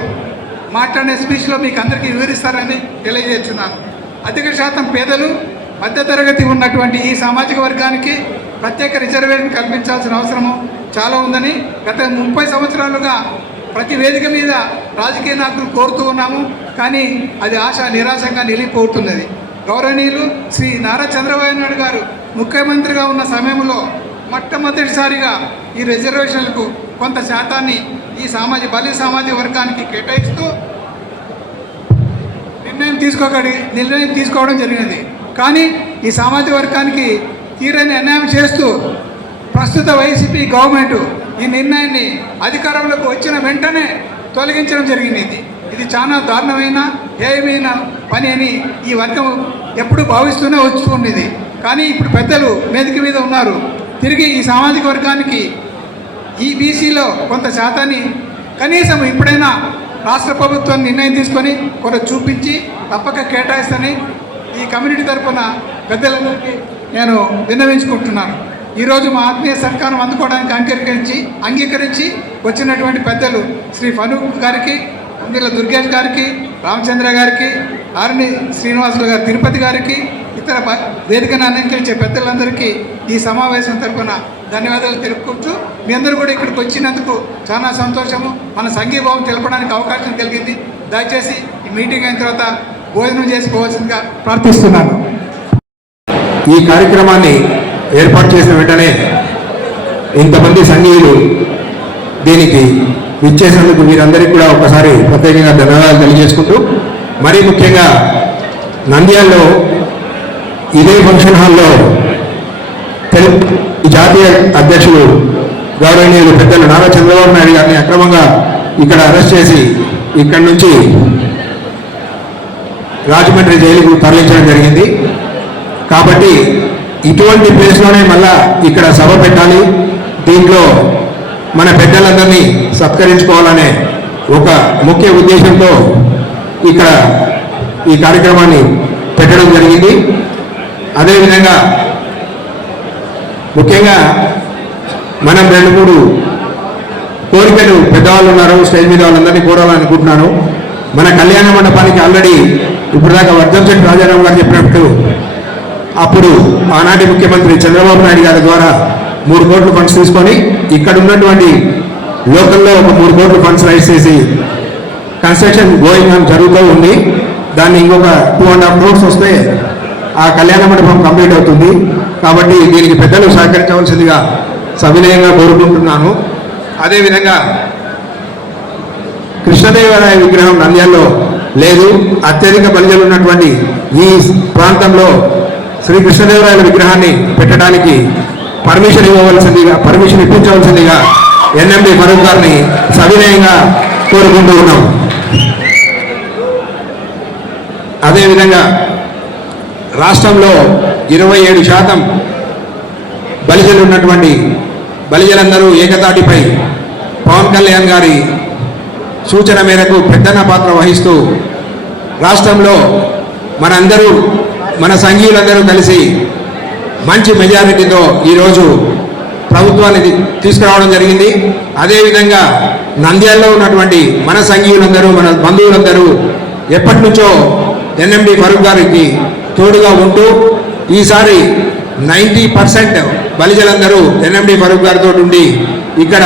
మాట్లాడే స్పీచ్లో మీకు అందరికీ వివరిస్తారని తెలియజేస్తున్నాను. అధిక శాతం పేదలు మధ్యతరగతి ఉన్నటువంటి ఈ సామాజిక వర్గానికి ప్రత్యేక రిజర్వేషన్ కల్పించాల్సిన అవసరము చాలా ఉందని గత 30 సంవత్సరాలుగా ప్రతి వేదిక మీద రాజకీయ నాయకులు కోరుతూ ఉన్నాము. కానీ అది ఆశ నిరాశంగా నిలిపోతున్నది. గౌరవనీయులు శ్రీ నారా చంద్రబాబు నాయుడు గారు ముఖ్యమంత్రిగా ఉన్న సమయంలో మొట్టమొదటిసారిగా ఈ రిజర్వేషన్లకు కొంత శాతాన్ని ఈ బలిజ సామాజిక వర్గానికి కేటాయిస్తూ నిర్ణయం తీసుకోవడం జరిగినది. కానీ ఈ సామాజిక వర్గానికి తీరని అన్యాయం చేస్తూ ప్రస్తుత వైసీపీ గవర్నమెంట్ ఈ నిర్ణయాన్ని అధికారంలోకి వచ్చిన వెంటనే తొలగించడం జరిగింది. ఇది చాలా దారుణమైన హేయమైన పని అని ఈ వర్గం ఎప్పుడు భావిస్తూనే వస్తుండేది. కానీ ఇప్పుడు పెద్దలు వేదిక మీద ఉన్నారు. తిరిగి ఈ సామాజిక వర్గానికి ఈ బీసీలో కొంత శాతాన్ని కనీసం ఇప్పుడైనా రాష్ట్ర ప్రభుత్వం నిర్ణయం తీసుకొని కొంత చూపించి తప్పక కేటాయిస్తని ఈ కమ్యూనిటీ తరఫున పెద్దలందరికీ నేను విన్నవించుకుంటున్నాను. ఈరోజు మా ఆత్మీయ సత్కారం అందుకోవడానికి అంగీకరించి వచ్చినటువంటి పెద్దలు శ్రీ ఫరూక్ గారికి, అందులో దుర్గేష్ గారికి, రామచంద్ర గారికి, ఆర్ని శ్రీనివాసులు గారు తిరుపతి గారికి, ఇతర వేదికను అలంకరించే పెద్దలందరికీ ఈ సమావేశం తరఫున ధన్యవాదాలు తెలుపుకుంటూ మీ అందరూ కూడా ఇక్కడికి వచ్చినందుకు చాలా సంతోషము. మన సంఘీభావం తెలపడానికి అవకాశం కలిగింది. దయచేసి ఈ మీటింగ్ అయిన తర్వాత భోజనం చేసుకోవాల్సిందిగా ప్రార్థిస్తున్నాను. ఈ కార్యక్రమాన్ని ఏర్పాటు చేసిన వెంటనే ఇంతమంది సంఘీయులు దీనికి ఇచ్చేసినందుకు మీరందరికీ కూడా ఒకసారి ప్రత్యేకంగా ధన్యవాదాలు తెలియజేసుకుంటూ, మరీ ముఖ్యంగా నంద్యాలలో ఇదే ఫంక్షన్ హాల్లో జాతీయ అధ్యక్షులు గౌరవనీయులు పెద్దలు నారా చంద్రబాబు నాయుడు గారిని అక్రమంగా ఇక్కడ అరెస్ట్ చేసి ఇక్కడి నుంచి రాజమండ్రి జైలుకు తరలించడం జరిగింది. కాబట్టి ఇటువంటి ప్లేస్లోనే మళ్ళా ఇక్కడ సభ పెట్టాలి, దీంట్లో మన పెద్దలందరినీ సత్కరించుకోవాలనే ఒక ముఖ్య ఉద్దేశంతో ఇక్కడ ఈ కార్యక్రమాన్ని పెట్టడం జరిగింది. అదేవిధంగా ముఖ్యంగా మనం 2-3 కోరికలు పెద్దవాళ్ళు ఉన్నారు స్టేజ్ మీద, వాళ్ళందరినీ కోరాలనుకుంటున్నాను. మన కళ్యాణ మండపానికి ఆల్రెడీ ఇప్పుడు దాకా వర్ధంశెట్టి రాజారాం గారు చెప్పినట్టు అప్పుడు ఆనాటి ముఖ్యమంత్రి చంద్రబాబు నాయుడు గారి ద్వారా 3 కోట్ల ఫండ్స్ తీసుకొని ఇక్కడ ఉన్నటువంటి లోకల్లో ఒక 3 కోట్ల ఫండ్స్ రైజ్ చేసి కన్స్ట్రక్షన్ గోయింగ్ ఆన్ జరుగుతూ ఉంది. దాన్ని ఇంకొక 2.5 crores వస్తే ఆ కళ్యాణ మండపం కంప్లీట్ అవుతుంది. కాబట్టి దీనికి పెద్దలు సహకరించవలసిందిగా సవినయంగా కోరుకుంటున్నాను. అదేవిధంగా కృష్ణదేవరాయ విగ్రహం నంద్యాలలో లేదు. అత్యధిక బలిజలు ఉన్నటువంటి ఈ ప్రాంతంలో శ్రీ కృష్ణదేవరాయల విగ్రహాన్ని పెట్టడానికి పర్మిషన్ ఇప్పించవలసిందిగా ఎన్ఎండి ఫరూక్ గారిని సవినయంగా కోరుకుంటూ ఉన్నాం. అదేవిధంగా రాష్ట్రంలో 27% బలిజలు ఉన్నటువంటి బలిజలందరూ ఏకతాటిపై పవన్ కళ్యాణ్ గారి సూచన మేరకు పెద్దన్న పాత్ర వహిస్తూ రాష్ట్రంలో మన సంఘీయులందరూ కలిసి మంచి మెజారిటీతో ఈరోజు ప్రభుత్వాన్ని తీసుకురావడం జరిగింది. అదేవిధంగా నంద్యాలలో ఉన్నటువంటి మన సంఘీయులందరూ, మన బంధువులందరూ ఎప్పటి నుంచో ఎన్ఎండి ఫరూక్ గారికి తోడుగా ఉంటూ ఈసారి 90% బలిజలందరూ ఎన్ఎండి ఫరూక్ గారితో ఉండి ఇక్కడ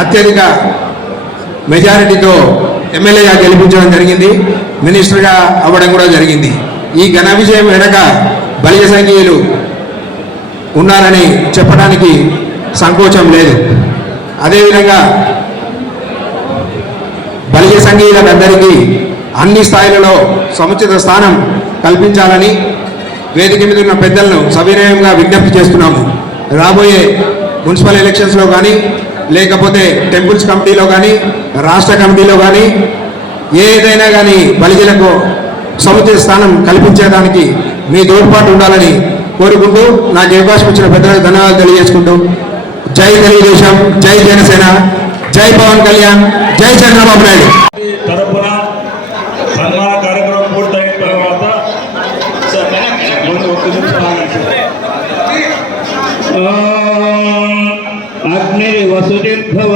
అత్యధిక మెజారిటీతో ఎమ్మెల్యేగా గెలిపించడం జరిగింది. మినిస్టర్గా అవ్వడం కూడా జరిగింది. ఈ ఘన విజయం వెనక బలిజ సంఘీయులు ఉన్నారని చెప్పడానికి సంకోచం లేదు. అదేవిధంగా బలిజ సంఘీయులందరికీ అన్ని స్థాయిలలో సముచిత స్థానం కల్పించాలని వేదిక మీద ఉన్న పెద్దలను సవినయంగా విజ్ఞప్తి చేస్తున్నాము. రాబోయే మున్సిపల్ ఎలక్షన్స్లో కానీ, లేకపోతే టెంపుల్స్ కమిటీలో కానీ, రాష్ట్ర కమిటీలో కానీ, ఏదైనా కానీ బలిజలకు సముచిత స్థానం కల్పించేదానికి మీ తోడ్పాటు ఉండాలని కోరుకుంటూ నాకు అవకాశం ఇచ్చిన పెద్దలకు ధన్యవాదాలు తెలియజేసుకుంటూ, జై తెలుగుదేశం, జై జనసేన, జై పవన్ కళ్యాణ్, జై చంద్రబాబు నాయుడు. తరపున సన్మాన కార్యక్రమం పూర్తయిన తర్వాత అగ్నిర్వసుతిర్భవ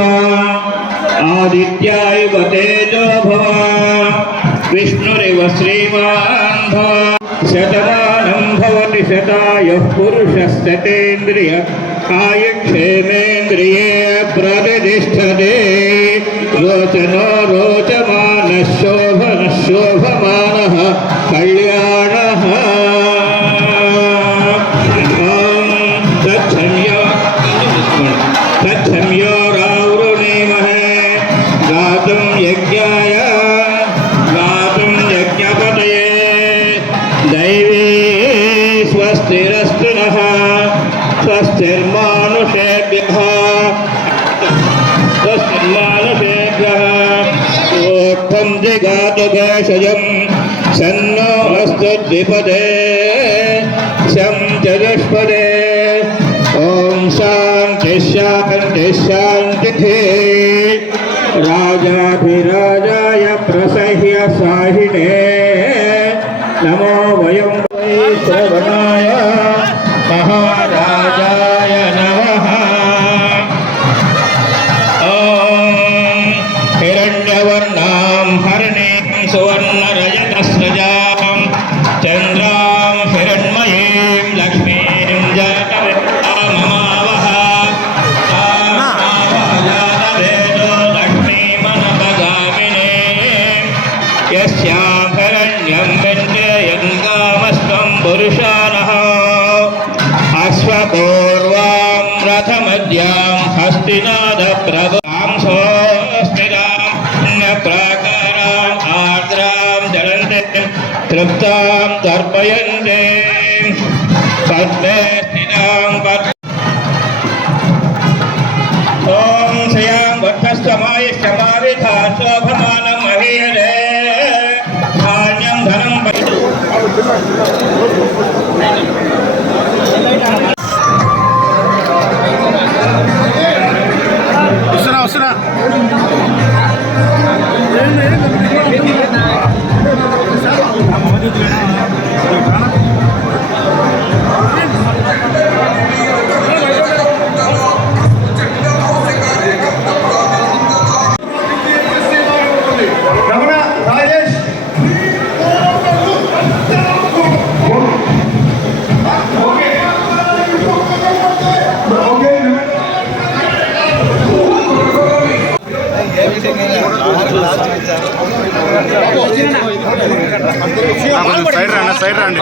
ఆదిత్యాయువ తేజో భవ విష్ణురివ శ్రీమాన్ భవ శతమానం భవతి శతాయుః పురుషస్తేంద్రియ ఆయుక్షేమేంద్రియే ప్రతిష్టతే రోచనో రోచమానః శోభనః శోభమానః కళ్యాణః तच्छम्यो रावृणीमहे गातुं यज्ञाय गातुं यज्ञपतये दैवी स्वस्तिरस्तु नः स्वस्तिर्मानुषेभ्यः स्वस्तिर्मानुषेभ्यः ऊर्ध्वं जिगातु भेषजं सन्नो अस्तु द्विपदे शं चतुष्पदे ओम शांति शांति शांति राजाधिराजाय प्रसह्य साहिने नमो वयं वै श्रवणाय महाराजाय नमः ओम हिरण्यवर्णां हरणीं सुवर्णरजतस्रजां चन्द्रां हिरण्मयीं लक्ष्मीं जातवेदाममावः जातवेदो लक्ष्मीमनपगामिने यस्यां हिरण्यं विन्द्ययङ्गामस्त्वं पुरुषानः अश्वपूर्वां रथमद्यां हस्तिनादप्रभुं स्वस्तिदां प्राकाराम् आर्द्रां जलन्तीं तृप्तां तर्पयन्ते पद्मे स्थितां ॐ श्रियां वक्षस्थमायिष्ठमाविधा शोभमानं महीयते धान्यं धनं సైడ్ రండి